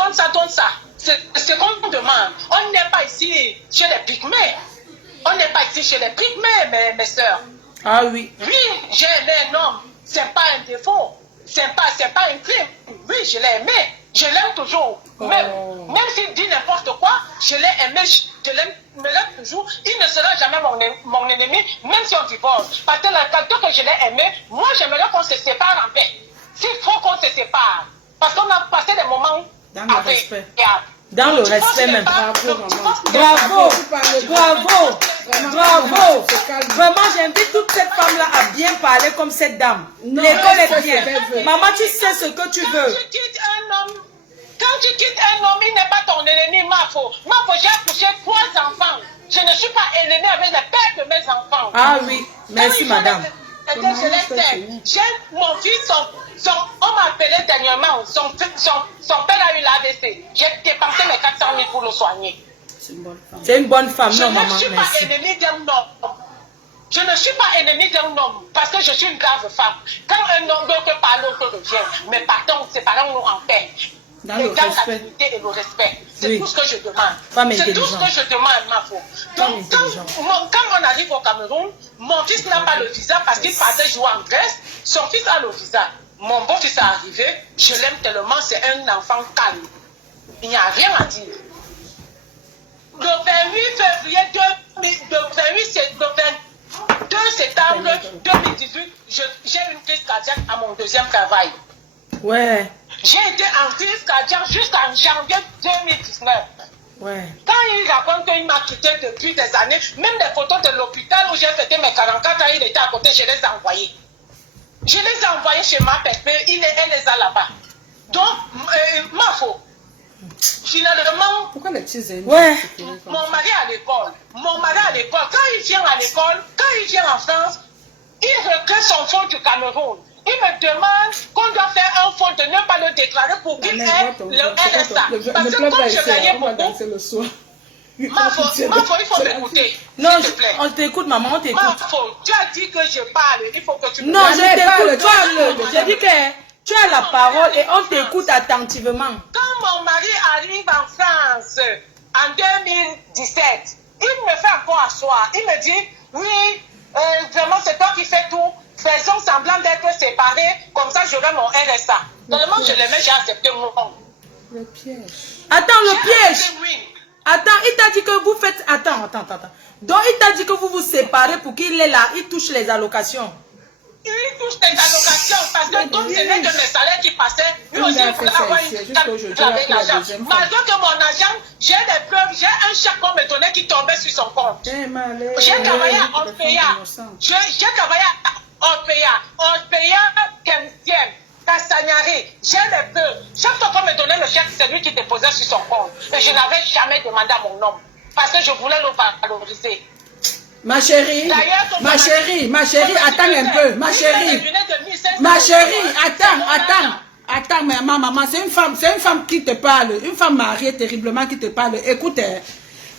C'est ce qu'on demande. On n'est pas ici chez les pygmées. Mes soeurs. Ah oui. Oui, j'ai aimé un homme. C'est pas un défaut. C'est pas un crime. Oui, je l'ai aimé. Je l'aime toujours. Même s'il dit n'importe quoi, je l'ai aimé. Je l'aime toujours. Il ne sera jamais mon ennemi, même si on divorce. Parce que quand je l'ai aimé, moi j'aimerais qu'on se sépare en paix. S'il faut qu'on se sépare. Parce qu'on a passé des moments avec. Dans le respect même. Bravo. Vraiment, j'invite toute cette femme-là à bien parler comme cette dame. L'école est bien. Maman, tu sais ce que tu veux. Quand tu quittes un homme, il n'est pas ton ennemi, Mafo. J'ai accouché 3 enfants. Je ne suis pas ennemi avec les pères de mes enfants. Ah oui, merci madame. J'ai mon fils, on m'a appelé dernièrement, son père a eu l'AVC. J'ai dépensé mes 400 000 pour le soigner. C'est une bonne femme, non maman, je ne suis pas ennemi d'un homme. Je ne suis pas ennemie d'un homme parce que je suis une grave femme. Quand un homme d'autre par l'autre revient, mais partons, séparons-nous en paix. Dans le la respect. dignité et le respect. C'est Oui. tout ce que je demande. Femme C'est tout ce intelligente. que je demande, ma foi. Donc, quand on arrive au Cameroun, mon fils n'a pas le visa parce qu'il partait jouer en Grèce. Son fils a le visa. Mon beau-fils est arrivé. Je l'aime tellement. C'est un enfant calme. Il n'y a rien à dire. Le 28 février 2 septembre 2018, j'ai une crise cardiaque à mon deuxième travail. Ouais. J'ai été en crise cardiaque jusqu'en janvier 2019. Ouais. Quand il raconte qu'il m'a quitté depuis des années, même des photos de l'hôpital où j'ai fêté mes 44 ans, il était à côté, je les ai envoyées. Je les ai envoyées chez ma pépé, elle les a là-bas. Donc, ma faute. Finalement, Pourquoi les petits amis? Ouais. mon mari à l'école, quand il vient à l'école, quand il vient en France, il recrée son fonds du Cameroun. Il me demande qu'on doit faire un fonds de ne pas le déclarer pour qu'il ait le RSA. Parce que comme je gagnais beaucoup, le soir. ma faute, il faut m'écouter. Non, S'il te plaît. on t'écoute, maman, on Ma t'écoute. faute, tu as dit que je parle, il faut que tu me Non, dises. je parle, t'écoute, parle. J'ai dit que tu as la parole et on t'écoute attentivement. Quand mon mari arrive en France en 2017, il me fait encore asseoir. Il me dit, oui, vraiment c'est toi qui fais tout. Faisons semblant d'être séparés, comme ça j'aurai mon RSA. Tellement je l'aimais, j'ai accepté mon nom. Le piège. Attends, le J'ai piège. accepté, oui. Attends, il t'a dit que vous faites... Attends. Donc, il t'a dit que vous vous séparez pour qu'il est là, il touche les allocations. Il touche des allocations parce que comme ce n'est que mes salaires qui passaient, lui aussi il voulait avoir une avec l'argent. Malgré que mon argent, j'ai des preuves, j'ai un chèque qu'on me donnait qui tombait sur son compte. J'ai travaillé à Orpea. J'ai travaillé à Orpea 15e, Castagnari. J'ai des preuves. Chaque fois qu'on me donnait le chèque, c'est lui qui déposait sur son compte. Et je n'avais jamais demandé à mon homme parce que je voulais le valoriser. Ma chérie, attends un peu, ma chérie, attends, mais maman, c'est une femme qui te parle, une femme mariée terriblement qui te parle. Écoute,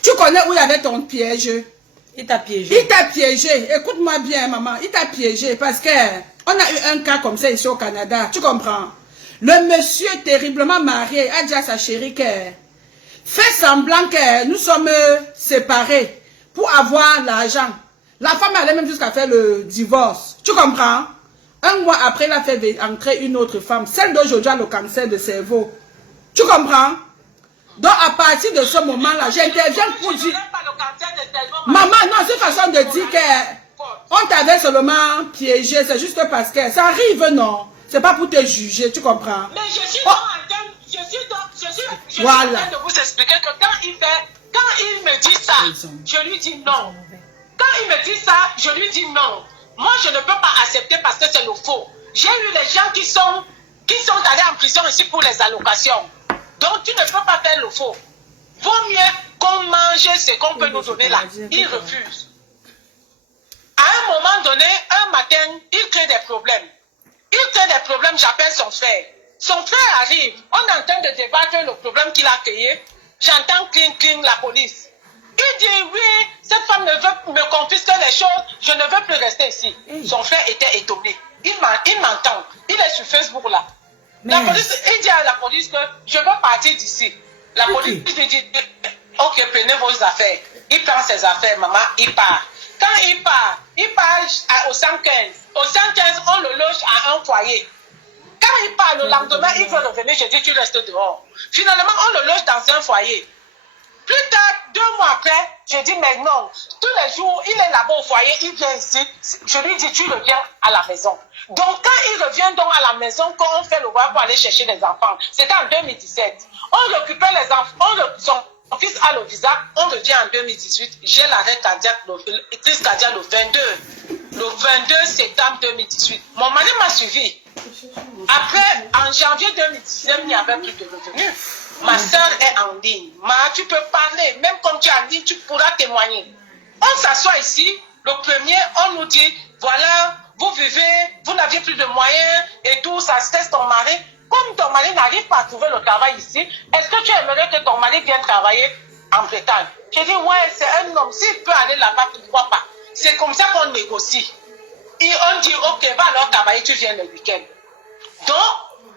tu connais où il y avait ton piège? Il t'a piégé. Il t'a piégé, écoute-moi bien, maman, il t'a piégé parce que on a eu un cas comme ça ici au Canada, tu comprends? Le monsieur terriblement marié a dit à sa chérie que fait semblant que nous sommes séparés pour avoir l'argent. La femme allait même jusqu'à faire le divorce. Tu comprends? Un mois après, elle a fait entrer une autre femme. Celle d'aujourd'hui a le cancer de cerveau. Tu comprends? Donc, à partir de ce moment-là, j'interviens pour dire... Maman, non, c'est une façon de dire qu'on t'avait seulement piégé. C'est juste parce que ça arrive, non? C'est pas pour te juger, tu comprends? Mais je suis Voilà. en train de vous expliquer que quand il me dit ça, je lui dis non. Quand il me dit ça, je lui dis non. Moi, je ne peux pas accepter parce que c'est le faux. J'ai eu les gens qui sont allés en prison ici pour les allocations. Donc, tu ne peux pas faire le faux. Vaut mieux qu'on mange ce qu'on peut nous donner là. Il refuse. À un moment donné, un matin, il crée des problèmes. J'appelle son frère. Son frère arrive. On est en train de débattre le problème qu'il a créé. J'entends cling, la police. Il dit, oui, cette femme ne veut me confisquer les choses, je ne veux plus rester ici. Son frère était étonné. Il m'entend. Il est sur Facebook là. La police, il dit à la police que je veux partir d'ici. La police lui dit, ok, prenez vos affaires. Il prend ses affaires, maman, il part. Quand il part au 115. Au 115, on le loge à un foyer. Quand il part le lendemain, il veut revenir, je dis, tu restes dehors. Finalement, on le loge dans un foyer. Plus tard, 2 mois après, je dis, mais non, tous les jours, il est là-bas au foyer, il vient ici, je lui dis, tu reviens à la maison. Donc, quand il revient donc à la maison, quand on fait le voyage pour aller chercher les enfants, c'était en 2017. On récupère les enfants, son fils a le visa, on revient en 2018, j'ai l'arrêt cardiaque, crise cardiaque le 22 septembre 2018. Mon mari m'a suivi. Après, en janvier 2019, il n'y avait plus de revenus. Ma soeur est en ligne. Tu peux parler, même comme tu es en ligne, tu pourras témoigner. On s'assoit ici, le premier, on nous dit, voilà, vous vivez, vous n'aviez plus de moyens et tout, ça stresse ton mari. Comme ton mari n'arrive pas à trouver le travail ici, est-ce que tu aimerais que ton mari vienne travailler en Bretagne? Je dis, ouais, c'est un homme, s'il peut aller là-bas, pourquoi pas? C'est comme ça qu'on négocie. Et on dit, ok, va alors travailler, tu viens le week-end. Donc,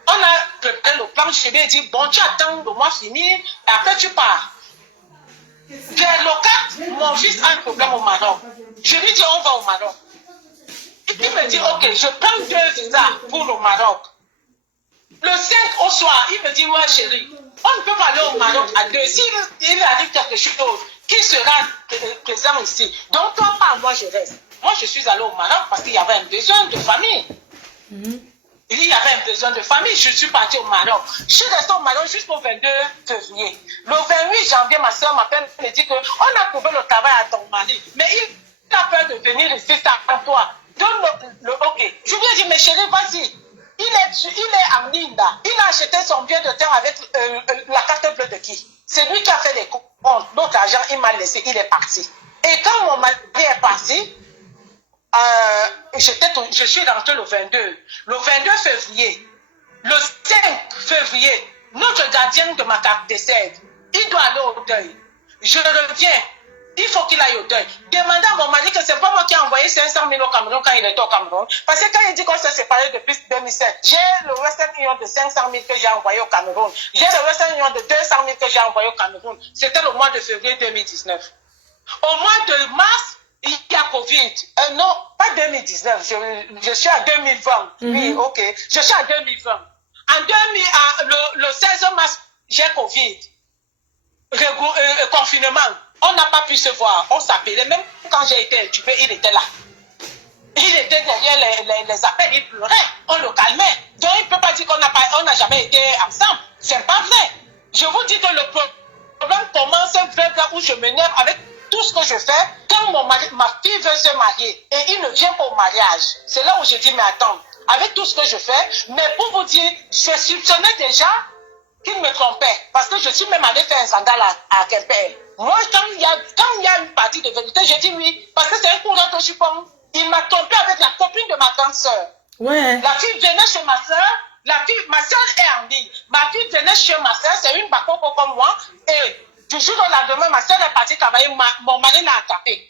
on a préparé le plan, je lui ai dit, bon, tu attends le mois fini, et après tu pars. Vers le 4, mon fils a un problème au Maroc. Je lui dis, on va au Maroc. Il me dit, ok, je prends 2 visas pour le Maroc. Le 5 au soir, il me dit, ouais chérie, on ne peut pas aller au Maroc à 2. S'il arrive quelque chose, qui sera présent ici? Donc toi, pas moi, je reste. Moi, je suis allée au Maroc parce qu'il y avait un besoin de famille. Il y avait un besoin de famille, je suis partie au Maroc. Je suis restée au Maroc jusqu'au 22 février. Le 28 janvier, ma soeur m'appelle et me dit qu'on a trouvé le travail à ton mari. Mais il a peur de venir ici sans toi. Donne le ok. Je lui ai dit, mais chérie, vas-y. Il est à Linda. Il a acheté son bien de terre avec la carte bleue de qui? C'est lui qui a fait les comptes. L'autre argent, il m'a laissé, il est parti. Et quand mon mari est parti, je suis rentrée le 22. Le 22 février, le 5 février, notre gardien de ma carte décède. Il doit aller au deuil. Je reviens. Il faut qu'il aille au deuil. Demandez à mon mari que c'est pas moi qui ai envoyé 500 000 au Cameroun quand il était au Cameroun. Parce que quand il dit qu'on s'est séparés depuis 2007, j'ai le Western Union de 500 000 que j'ai envoyé au Cameroun. J'ai le Western Union de 200 000 que j'ai envoyé au Cameroun. C'était le mois de février 2019. Au mois de mars, il y a Covid. Non, pas 2019. Je suis à 2020. Oui, ok. Je suis à 2020. Le 16 mars, j'ai Covid. Confinement. On n'a pas pu se voir. On s'appelait. Même quand j'ai été intubée, il était là. Il était derrière les appels, il pleurait. On le calmait. Donc il ne peut pas dire qu'on n'a jamais été ensemble. C'est pas vrai. Je vous dis que le problème commence là où je m'énerve avec tout ce que je fais. Quand ma fille veut se marier et il ne vient pas au mariage, c'est là où je dis, mais attends, avec tout ce que je fais, mais pour vous dire, je soupçonnais déjà qu'il me trompait. Parce que je suis même allé faire un scandale à Quimper. Moi, quand il y a une partie de vérité, je dis oui. Parce que c'est un courant que je pense. Il m'a trompé avec la copine de ma grande soeur. Ouais. La fille venait chez ma soeur. Ma soeur est en ligne. Ma fille venait chez ma soeur. C'est une bakoko comme moi. Et du jour au lendemain, ma soeur est partie travailler. Mon mari l'a attrapé.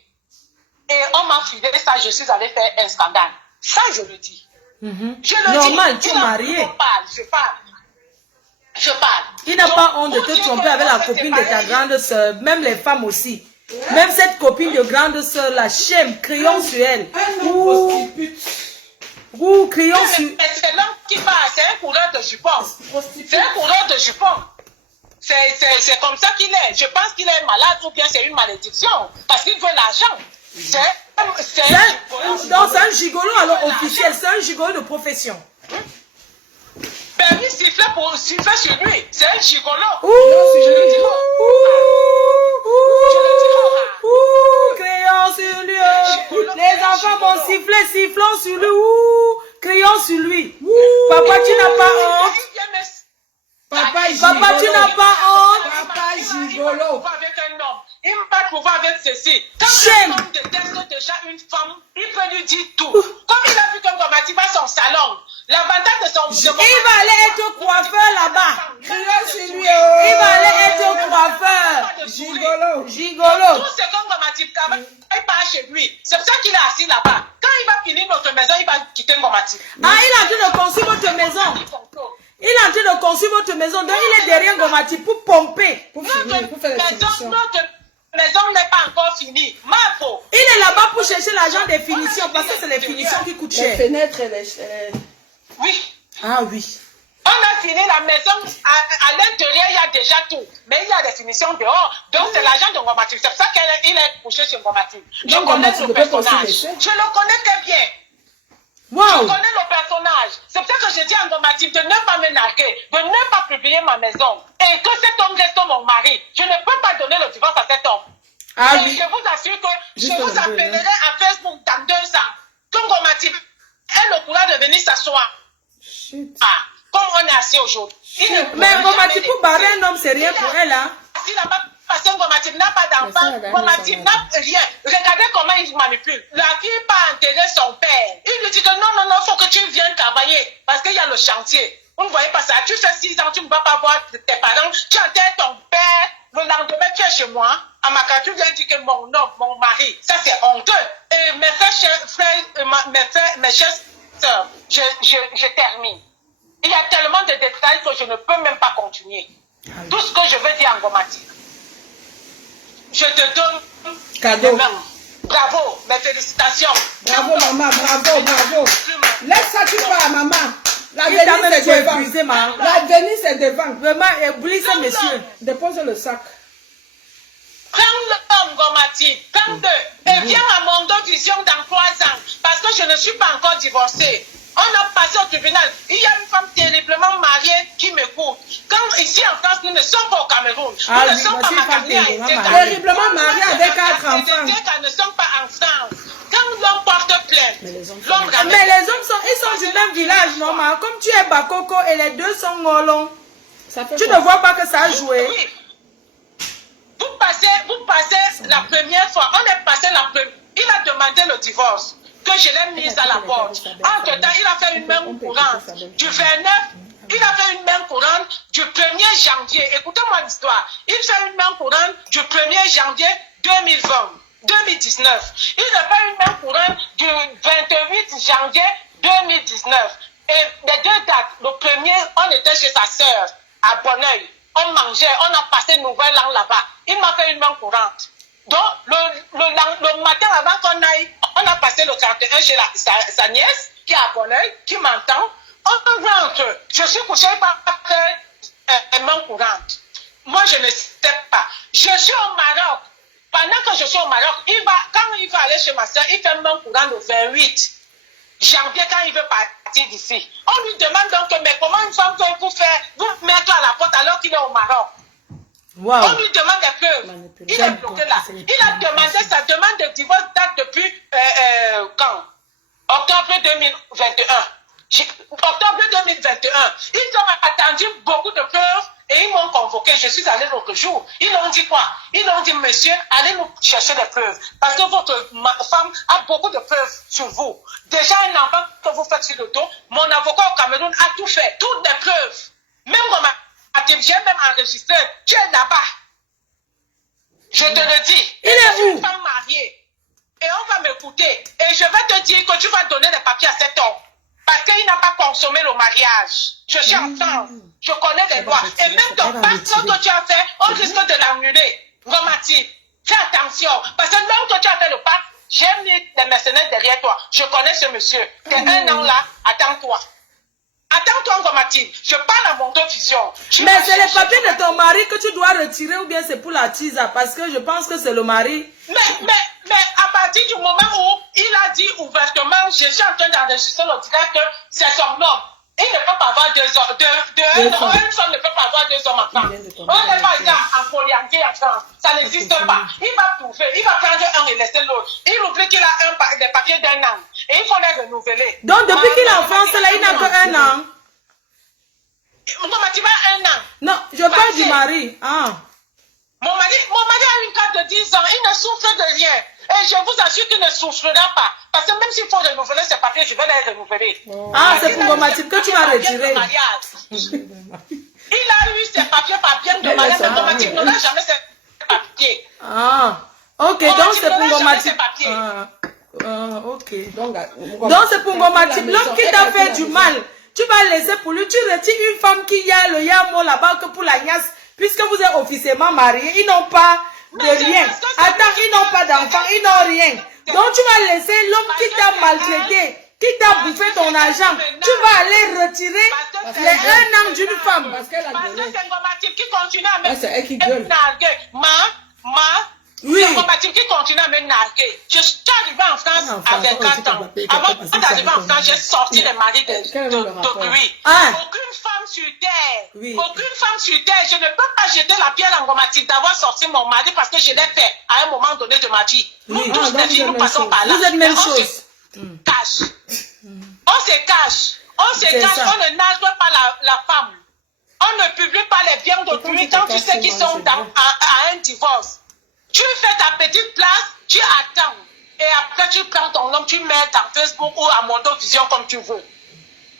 Et on m'a filé ça. Je suis allée faire un scandale. Ça, je le dis. Je le normal, dis. tu es mariée. Je parle. Il n'a pas honte de te tromper avec la copine de ta grande soeur, même les femmes aussi. Même cette copine de grande soeur, la chème, crions sur elle. Crions sur... C'est l'homme qui parle, c'est un coureur de jupons. C'est un coureur de jupons. C'est comme ça qu'il est. Je pense qu'il est malade ou bien c'est une malédiction. Parce qu'il veut l'argent. C'est un gigolo alors officiel, c'est un gigolo de profession. Ben oui, siffler sur lui. C'est un gigolo. Je le dis. Crayon sur lui. Les enfants vont siffler, sifflons sur lui. Crayon sur lui. Papa, tu n'as pas honte. Papa, tu n'as pas honte. Papa gigolo. Il va trouver avec ceci. Quand un homme déteste déjà une femme, il peut lui dire tout. Comme il a vu comme il va à son salon, l'avantage de son... Il va aller être coiffeur là-bas. Il va aller être coiffeur. Gigolo. Tout ce qu'on travaille, il part chez lui. C'est pour ça qu'il est assis là-bas. Quand il va finir notre maison, il va quitter Ngomati. Ah, il est en train de construire votre maison. Il est en train de construire votre maison. Donc il est derrière Ngomati pour pomper. Pour faire notre maison n'est pas encore finie. Marco. Il est là-bas pour chercher l'argent des finitions parce que c'est les finitions qui coûtent cher. Les fenêtres et les... Oui. Ah oui. On a fini la maison, à l'intérieur il y a déjà tout. Mais il y a des finitions dehors. Donc c'est l'argent de Ngomati. C'est pour ça qu'il est couché chez Ngomati. Je connais le personnage. Je le connais très bien. Wow. Je connais le personnage. C'est pour ça que je dis à Ngomati de ne pas me narguer, de ne pas publier ma maison. Et que cet homme reste mon mari. Je ne peux pas donner le divorce à cet homme. Ah, et oui. je vous assure que je vous appellerai à Facebook dans 2 ans. Que Ngomati ait le courage de venir s'asseoir. Comme on est assis aujourd'hui. Mais Ngomati pour barrer un homme, c'est rien pour elle, hein. Si là-bas, parce que Ngomati n'a pas d'enfant, Ngomati n'a rien. Regardez comment il manipule. La fille pas enterrer son père. Il lui dit que non, il faut que tu viennes travailler. Parce qu'il y a le chantier. Vous ne voyez pas ça. Tu fais 6 ans, tu ne vas pas voir tes parents. Tu enterres ton père. Le lendemain, tu es chez moi. à ma carte, tu viens dire que mon homme, mon mari, ça c'est honteux. Et mes chers sœurs, je termine. Il y a tellement de détails que je ne peux même pas continuer. Tout ce que je veux dire en Ngomati. Je te donne cadeau. Bravo, mes félicitations. Bravo, maman, bravo. Laisse ça, tu vas, maman. L'avenir, c'est devant. L'avenir, c'est devant. Vraiment, éblouis ce monsieur. Dépose le sac. Prends l'homme, Ngomati. Prends-le. Et viens à Mondo Vision dans 3 ans. Parce que je ne suis pas encore divorcée. On a passé au tribunal. Il y a une femme terriblement mariée qui m'écoute. Quand ici en France, nous ne sommes pas au Cameroun. Nous ne sommes pas mariés. Terriblement mariée avec 4 enfants. Nous ne sommes pas en France. Quand l'homme porte plainte, mais les hommes sont du même village, maman. Comme tu es Bakoko et les deux sont Ngolon. Tu ne vois pas que ça a joué. Oui. Vous passez la première fois. On est passé la première. Il a demandé le divorce. Que je l'ai mise à la porte. Entre-temps, il a fait une main courante du 29, il a fait une main courante du 1er janvier. Écoutez-moi l'histoire. Il fait une main courante du 1er janvier 2019. Il a fait une main courante du 28 janvier 2019. Et les 2 dates, le premier, on était chez sa sœur à Bonneuil. On mangeait, on a passé Nouvel An là-bas. Il m'a fait une main courante. Donc, le matin avant qu'on aille, on a passé le 31 chez sa nièce, qui est à Bonneuil, qui m'entend. On rentre. Je suis couché par une main courante. Moi, je ne sais pas. Je suis au Maroc. Pendant que je suis au Maroc, quand il va aller chez ma soeur, il fait une main courante le 28 janvier quand il veut partir d'ici. On lui demande donc, mais comment une femme peut vous faire, vous mettre à la porte alors qu'il est au Maroc? Wow. On lui demande des preuves. Il est bloqué là. Il a demandé sa demande de divorce date depuis quand? Octobre 2021. Octobre 2021. Ils ont attendu beaucoup de preuves et ils m'ont convoqué. Je suis allé l'autre jour. Ils ont dit quoi? Ils ont dit, monsieur, allez nous chercher des preuves. Parce que votre femme a beaucoup de preuves sur vous. Déjà, un enfant que vous faites sur le dos, mon avocat au Cameroun a tout fait. Toutes les preuves. Même j'ai même enregistré. Tu es là-bas. Je te le dis. Il est où? Une femme mariée. Et on va m'écouter. Et je vais te dire que tu vas donner les papiers à cet homme. Parce qu'il n'a pas consommé le mariage. Je suis en France. Je connais les lois. Et même ton passeport que tu as fait, on risque de l'annuler. Ngomati, fais attention. Parce que l'homme que tu as fait le pacte, j'ai mis des mercenaires derrière toi. Je connais ce monsieur. T'es 1 an là, attends-toi. Attends-toi, Ngomati. Je parle à mon vision. Mais c'est les papiers de ton mari que tu dois retirer ou bien c'est pour la TISA? Parce que je pense que c'est le mari. Mais à partir du moment où il a dit ouvertement, je suis en train d'enregistrer le direct que c'est son homme. Il ne peut pas avoir 2 hommes. Une femme ne peut pas avoir 2 hommes en France. On n'est pas ici en polyandrie en France. Ça n'existe pas. Il va trouver. Il va prendre un et laisser l'autre. Il oublie qu'il a des papiers d'1 an. Et il faut les renouveler. Donc depuis qu'il est en France, là, il n'a que 1 an. Non, mais tu vas 1 an. Non, je parle du mari. Ah. Mon mari a une carte de 10 ans. Il ne souffre de rien. Et je vous assure qu'il ne souffrira pas. Parce que même s'il faut renouveler ses papiers, je vais les renouveler. Ah, c'est pour Ngomati que tu vas retirer. Il a eu ses papiers par bien de mariage. Mais Ngomati n'aura jamais ses papiers. Ah, ok. Donc c'est pour Ngomati. Ok. Donc c'est pour Ngomati. L'homme qui t'a fait du mal, tu vas laisser pour lui. Tu retires une femme qui a le yamo là-bas que pour la niasse. Puisque vous êtes officiellement mariés, ils n'ont pas de rien. Attends, ils n'ont pas d'enfants, ils n'ont rien. Donc tu vas laisser l'homme qui t'a maltraité, qui t'a bouffé ton argent. Tu vas aller retirer les 1 an d'une femme. Parce que c'est Ngomati qui continue à me narguer. Oui. C'est Ngomati qui continue à me narguer. Je suis arrivée en France avec 4 ans. Avant d'arriver en France, j'ai sorti les maris de lui. Aucune femme sur terre. Aucune femme sur terre. Je ne peux pas jeter la pierre à Ngomati d'avoir sorti mon mari parce que je l'ai fait à un moment donné de ma vie. Nous tous les filles, nous passons par là. Vous êtes même chose. Cache. On se cache. On se cache. On ne nargue pas la femme. On ne publie pas les biens d'autrui quand tu sais qu'ils sont à un divorce. Tu fais ta petite place, tu attends. Et après, tu prends ton homme, tu mets dans Facebook ou à Mondo Vision comme tu veux.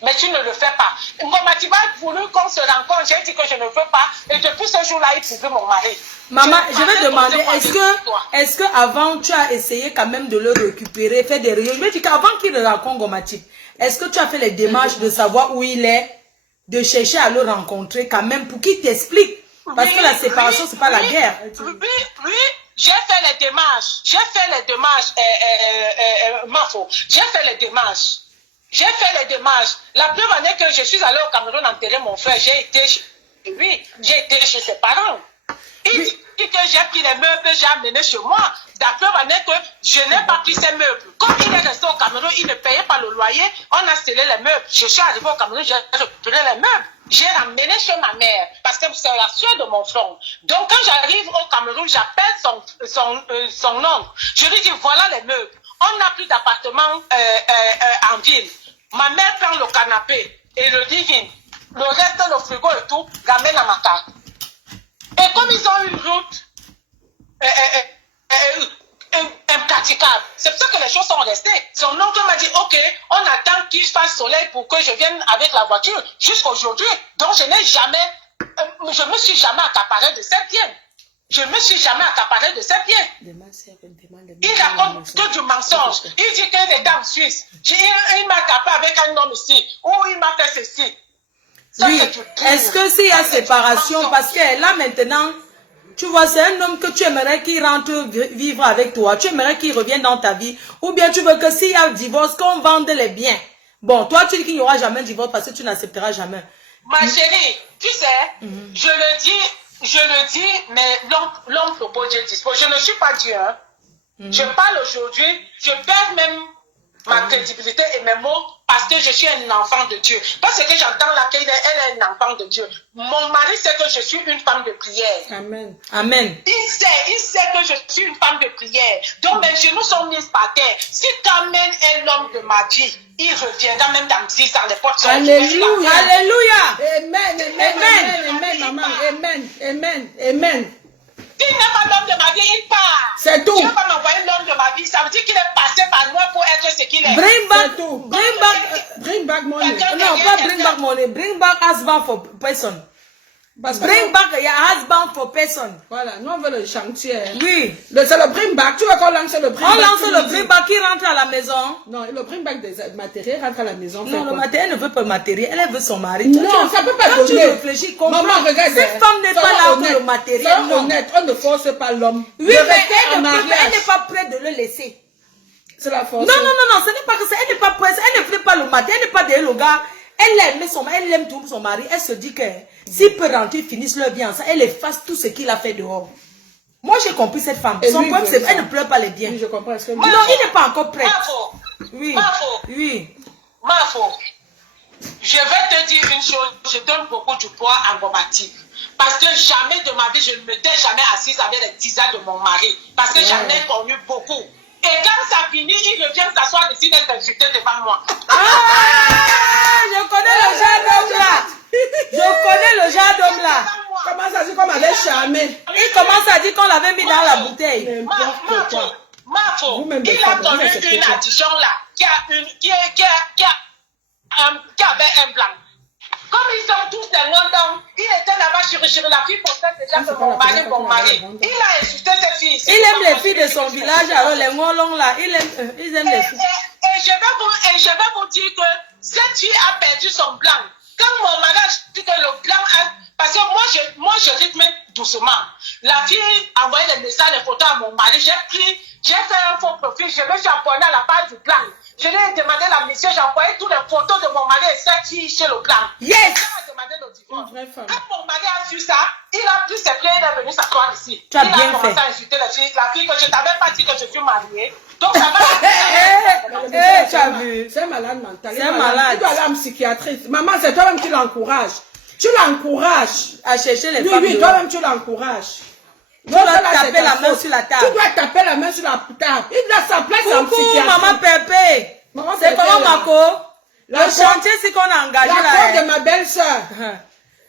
Mais tu ne le fais pas. Ngoma Tiba a voulu qu'on se rencontre. J'ai dit que je ne veux pas. Et depuis ce jour-là, il trouve mon mari. Maman, je vais demander, est-ce que avant tu as essayé quand même de le récupérer, faire des réunions? Je vais dire qu'avant qu'il ne rencontre Ngoma Tiba, est-ce que tu as fait les démarches de savoir où il est, de chercher à le rencontrer quand même pour qu'il t'explique? Parce que la séparation, c'est pas la guerre. Oui, j'ai fait les démarches. J'ai fait les démarches, Mafo. J'ai fait les démarches. J'ai fait les démarches. La première année que je suis allée au Cameroun enterrer mon frère, j'ai été chez lui, j'ai été chez ses parents. Il dit que j'ai pris les meubles que j'ai amenés chez moi. La première année que je n'ai pas pris ces meubles. Comme il est resté au Cameroun, il ne payait pas le loyer, on a scellé les meubles. Je suis arrivée au Cameroun, j'ai récupéré les meubles. J'ai ramené chez ma mère, parce que c'est la soeur de mon front. Donc quand j'arrive au Cameroun, j'appelle son oncle. Je lui dis, voilà les meubles. On n'a plus d'appartement en ville. Ma mère prend le canapé et le living. Le reste, le frigo et tout, ramène à ma carte. Et comme ils ont une route impraticable, c'est pour ça que les choses sont restées. Son oncle m'a dit, ok, on attend qu'il fasse soleil pour que je vienne avec la voiture jusqu'aujourd'hui. Donc je me suis jamais accaparé de ces biens. Je me suis jamais accaparé de ces biens. Il raconte que du mensonge. Il dit qu'il est en Suisse. Il m'a tapé avec un homme ici. Ou il m'a fait ceci. Oui, est-ce que s'il y a séparation, parce que là maintenant, tu vois, c'est un homme que tu aimerais qu'il rentre vivre avec toi, tu aimerais qu'il revienne dans ta vie, ou bien tu veux que s'il y a un divorce, qu'on vende les biens. Bon, toi tu dis qu'il n'y aura jamais de divorce parce que tu n'accepteras jamais. Ma chérie, tu sais, je le dis, mais l'homme propose, je dispose. Je ne suis pas Dieu, hein. Je parle aujourd'hui, je perds même ma crédibilité et mes mots parce que je suis un enfant de Dieu. Parce que j'entends là qu'elle est un enfant de Dieu. Mon mari sait que je suis une femme de prière. Amen. Amen. Il sait que je suis une femme de prière. Donc mes genoux sont mis par terre. Si quand même est l'homme de ma vie, il reviendra même dans 10 ans, les portes sont Alléluia. Alléluia. Amen, amen, maman. Amen, amen, amen. S'il n'est pas l'homme de ma vie, il part. C'est tout. Dieu va m'envoyer l'homme de ma vie. Ça veut dire qu'il est passé par moi pour être ce qu'il est. Bring back, Bring back money. No, pas bring back money. Bring back husband for person. Bring back your husband for person. Voilà, nous on veut le chantier. Oui. C'est le bring back. Tu veux qu'on lance le bring back? On lance le bring back qui rentre à la maison. Non, le bring back des matériels rentre à la maison. Non, le matériel ne veut pas le matériel, elle veut son mari. Non, ça ne peut pas quand donner. Tu réfléchis, comprends. Maman, regarde. Cette femme n'est pas là pour le matériel. Non, honnête, on ne force pas l'homme. Oui, mais elle n'est pas prête de le laisser. C'est la force. Non, ce n'est pas que ça. Elle n'est pas prête. Elle ne fait pas le matériel, elle n'est pas derrière le gars. Elle aime tout son mari. Elle se dit que s'il peut rentrer, finissent leur vie ensemble, elle efface tout ce qu'il a fait dehors. Moi, j'ai compris cette femme. Son problème, c'est qu'elle ne pleure pas les biens. Oui, je comprends. Ce que non, il n'est pas encore prêt. Oui. Oui. Mafo. Je vais te dire une chose. Je donne beaucoup de poids à Ngoma Tiba. Parce que jamais de ma vie, je ne m'étais jamais assise avec les tisanes de mon mari. Parce que j'en ai connu beaucoup. Et quand ça finit, il revient s'asseoir ici d'être insulté devant moi. Je connais le genre d'homme là. Je connais le genre d'homme là. Comment ça dit qu'on m'avait charmé? Il commence à dire qu'on l'avait mis dans la bouteille. Mafo, il a donné une addition là, qui avait un blanc. Comme ils sont tous dans London, il était là-bas sur la fille pour faire déjà que mon mari. Il a insulté ses filles. Il aime les filles de son village, alors les Ngolong là, ils aiment les filles. Et je vais vous dire que cette fille a perdu son blanc. Quand mon mari a dit que le blanc a... Parce que moi je rythme doucement. La fille a envoyé des messages, des photos à mon mari. J'ai fait un faux profil, je me suis abonné à la page du blanc. Je lui ai demandé la mission, j'ai envoyé toutes les photos de mon mari et cette fille chez le blanc. Yes! Elle m'a demandé le divorce. Quand mon mari a su ça, il a pris ses plaies, il est venu s'asseoir ici. Tu as il bien a commencé fait. à insulter la fille que je t'avais pas dit que je suis mariée. Donc ça va. Tu as vu? C'est un malade mental. C'est un malade. Tu dois aller en psychiatrique. Maman, c'est toi-même qui l'encourages. Tu l'encourages. À chercher les femmes. Oui, toi-même tu l'encourages. Tu dois taper la main sur la table. Tu dois taper la main sur la table. Il a sa place en Coucou, psychiatrie. maman Pépé. C'est comment Marco? Le chantier, c'est qu'on a engagé là. La croix de ma belle-sœur.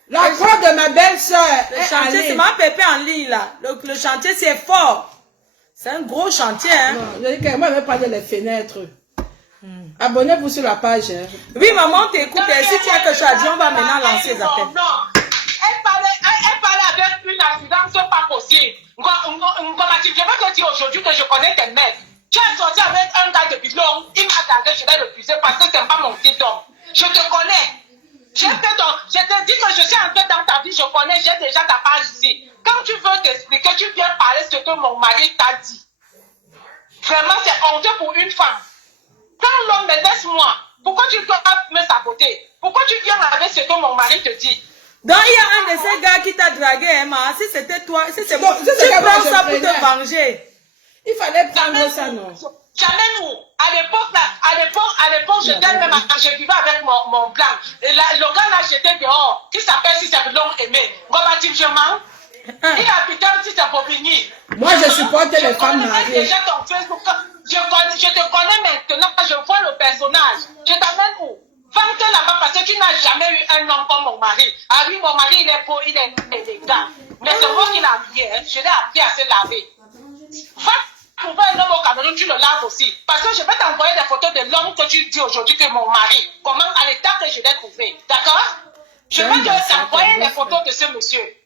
La croix de ma belle-sœur. Le chantier, c'est ma Pépé en ligne là. Le chantier, c'est fort. C'est un gros chantier, hein. Non, je dis que moi, je vais parler des fenêtres. Abonnez-vous sur la page. Hein. Oui, maman, t'écoute. Si tu as quelque chose à dire, on va maintenant lancer les appels. Non, elle parlait avec une assurance pas possible. Je vais te dire aujourd'hui que je connais tes mères. Tu es sorti avec un gars de bidon, il m'a gardé, je vais le refuser parce que c'est pas mon petit homme. Je te connais. Je te dis que je suis entrée dans ta vie, je connais, j'ai déjà ta page ici. Quand tu veux t'expliquer, tu viens parler ce que mon mari t'a dit. Vraiment, c'est honteux pour une femme. Quand l'homme me laisse moi, pourquoi tu dois me saboter? Pourquoi tu viens avec ce que mon mari te dit? Donc, il y a un de ces gars qui t'a dragué, Emma. Si c'était toi, si c'est moi, tu moi, prends je ça pour te préviens. venger. Il fallait prendre ça, non? Jamais nous. À l'époque, j'étais même, je vivais avec mon blanc. Et là, le gars là, j'étais dehors, qui s'appelle si c'est long aimé. Je mens. Il habitait aussi à Bobigny. Moi, je supporte les femmes mariées. Déjà ton Facebook. Je te connais maintenant, je vois le personnage. Je t'amène où? Vente là-bas parce que tu n'as jamais eu un homme comme mon mari. Ah oui, mon mari, il est beau, il est élégant. Mais c'est moi qui l'ai habillé, hein. Je l'ai appris à se laver. Va trouver un homme au Cameroun, tu le laves aussi. Parce que je vais t'envoyer des photos de l'homme que tu dis aujourd'hui que mon mari. Comment, à l'état que je l'ai trouvé. D'accord? Je vais t'envoyer les photos de ce monsieur.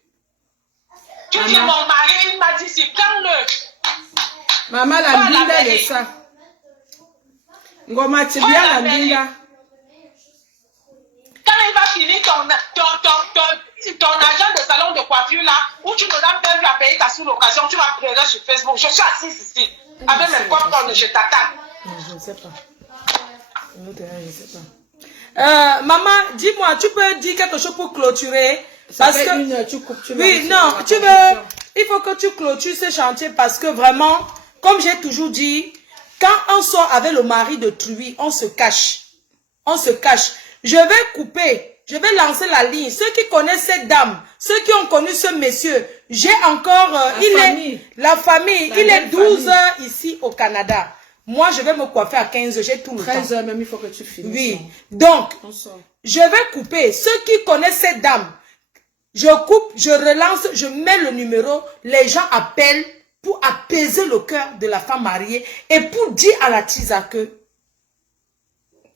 Tu dis mon mari, il m'a dit c'est quand le. Maman, la binda de ça. Ngoma tibia la binda. Quand il va finir ton agent de salon de coiffure là, où tu n'auras même pas payer ta sous-location, tu vas pleurer sur Facebook. Je suis assise ici, avec mes propres, je t'attends. Je ne sais pas. Je ne sais pas. Maman, dis-moi, tu peux dire quelque chose pour clôturer? Parce que, oui, non, tu veux, il faut que tu clôtures ce chantier parce que vraiment, comme j'ai toujours dit, quand on sort avec le mari de Truy, on se cache. On se cache. Je vais couper, je vais lancer la ligne. Ceux qui connaissent cette dame, ceux qui ont connu ce monsieur, j'ai encore, la famille, il est 12 heures ici au Canada. Moi, je vais me coiffer à 15 heures, j'ai tout le temps. 13 heures même, il faut que tu finisses. Oui, donc, je vais couper. Ceux qui connaissent cette dame, je coupe, je relance, je mets le numéro, les gens appellent pour apaiser le cœur de la femme mariée et pour dire à la tisa que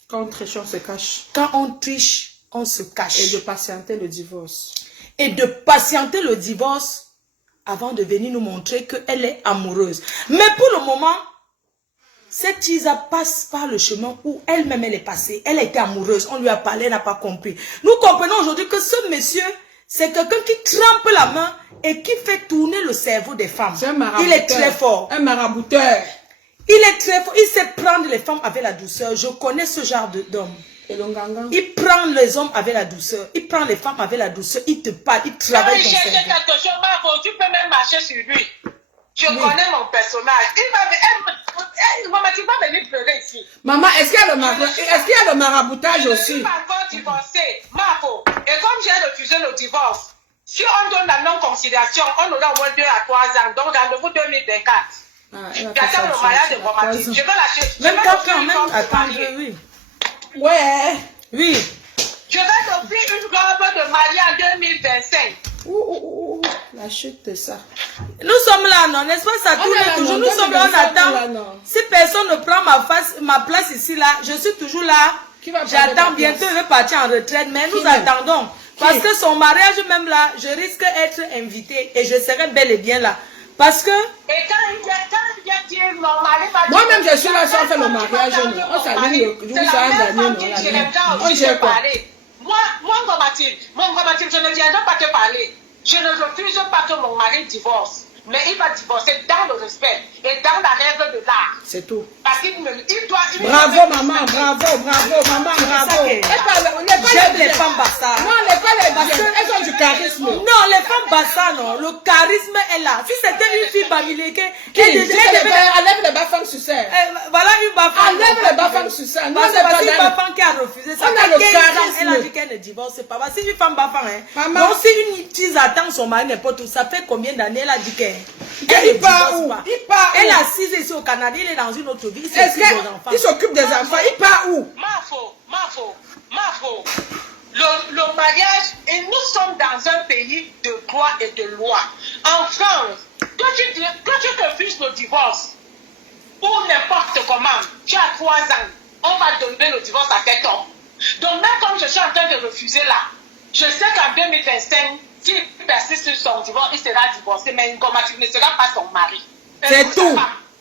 quand on triche, on se cache. Quand on triche, on se cache. Et de patienter le divorce. Et de patienter le divorce avant de venir nous montrer qu'elle est amoureuse. Mais pour le moment, cette Tisa passe par le chemin où elle-même elle est passée. Elle a été amoureuse, on lui a parlé, elle n'a pas compris. Nous comprenons aujourd'hui que ce monsieur, c'est quelqu'un qui trempe la main et qui fait tourner le cerveau des femmes. Il est très fort. Un marabouteur. Il est très fort. Il sait prendre les femmes avec la douceur. Je connais ce genre d'homme. Il prend les hommes avec la douceur. Il prend les femmes avec la douceur. Il te parle. Il travaille ton cerveau. Quelque chose, Marco, tu peux même marcher sur lui. Je connais mon personnage. Il va venir pleurer ici. Maman, est-ce qu'il y a le maraboutage aussi? Je ne suis pas encore divorcée. Marco, et comme j'ai refusé le divorce, si on donne la non-conciliation, on aura au moins 2 à 3 ans. Donc, rendez-vous 2024. J'attends le mariage de Romantique. Je vais lâcher. Même quand même attendre, oui. Ouais. Oui. Je vais t'offrir une robe de mariage en 2025. La chute de ça. Nous sommes là, non? N'est-ce pas? Ça tourne toujours. Nous sommes là, on attend. Si personne ne prend ma place ici, là, je suis toujours là. J'attends bientôt, il va partir en retraite, mais nous attendons. Parce que son mariage, même là, je risque d'être invitée et je serai bel et bien là. Parce que... Et quand il vient dire, mon mari va dire... Moi-même, je suis là sans faire le mariage. On s'allume, vous avez gagné. On gère quoi? Moi, Mathilde, je ne viendrai pas te parler. Je ne refuse pas que mon mari divorce. Mais il va divorcer dans le respect et dans la règle de l'art. C'est tout. Parce qu'il doit... Bravo, maman, bravo, maman, bravo. J'aime les femmes bassas. Non, les femmes, elles ont du charisme. Non, les femmes bassas, non. Le charisme est là. Si c'était une fille bamileke, enlève les bas-femmes sur scène. Voilà une bas-femme. Enlève les bas-femmes sur scène. Parce que c'est une bas-femme qui a refusé ça. On a le charisme. Elle a dit qu'elle ne divorce pas. C'est une femme bas-femme. Donc si une fille attend son mari n'importe où, ça fait combien d'années elle a dit qu'elle... Il part où? Elle a 6 ici au Canada, il est dans une autre vie. Il s'occupe des enfants. Il part où? Marfo. Le mariage, et nous sommes dans un pays de droit et de loi. En France, quand tu refuses le divorce, ou n'importe comment, tu as 3 ans, on va donner divorce à cet homme. Donc même comme je suis en train de refuser là, je sais qu'en 2025, s'il persiste sur son divorce, il sera divorcé, mais Ngomati ne sera pas son mari. C'est tout.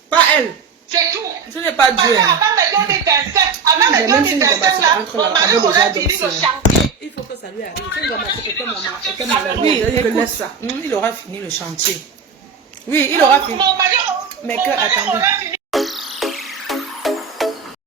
Pas elle. C'est tout. Ce n'est pas Dieu. Avant le 2027, avant le 2025 là, mon mari aurait fini le chantier. Il faut que ça lui arrive. Oui, Oui, écoute ça. Il aura fini le chantier. Oui, il aura fini. Mon mari Mais aurait attendez. fini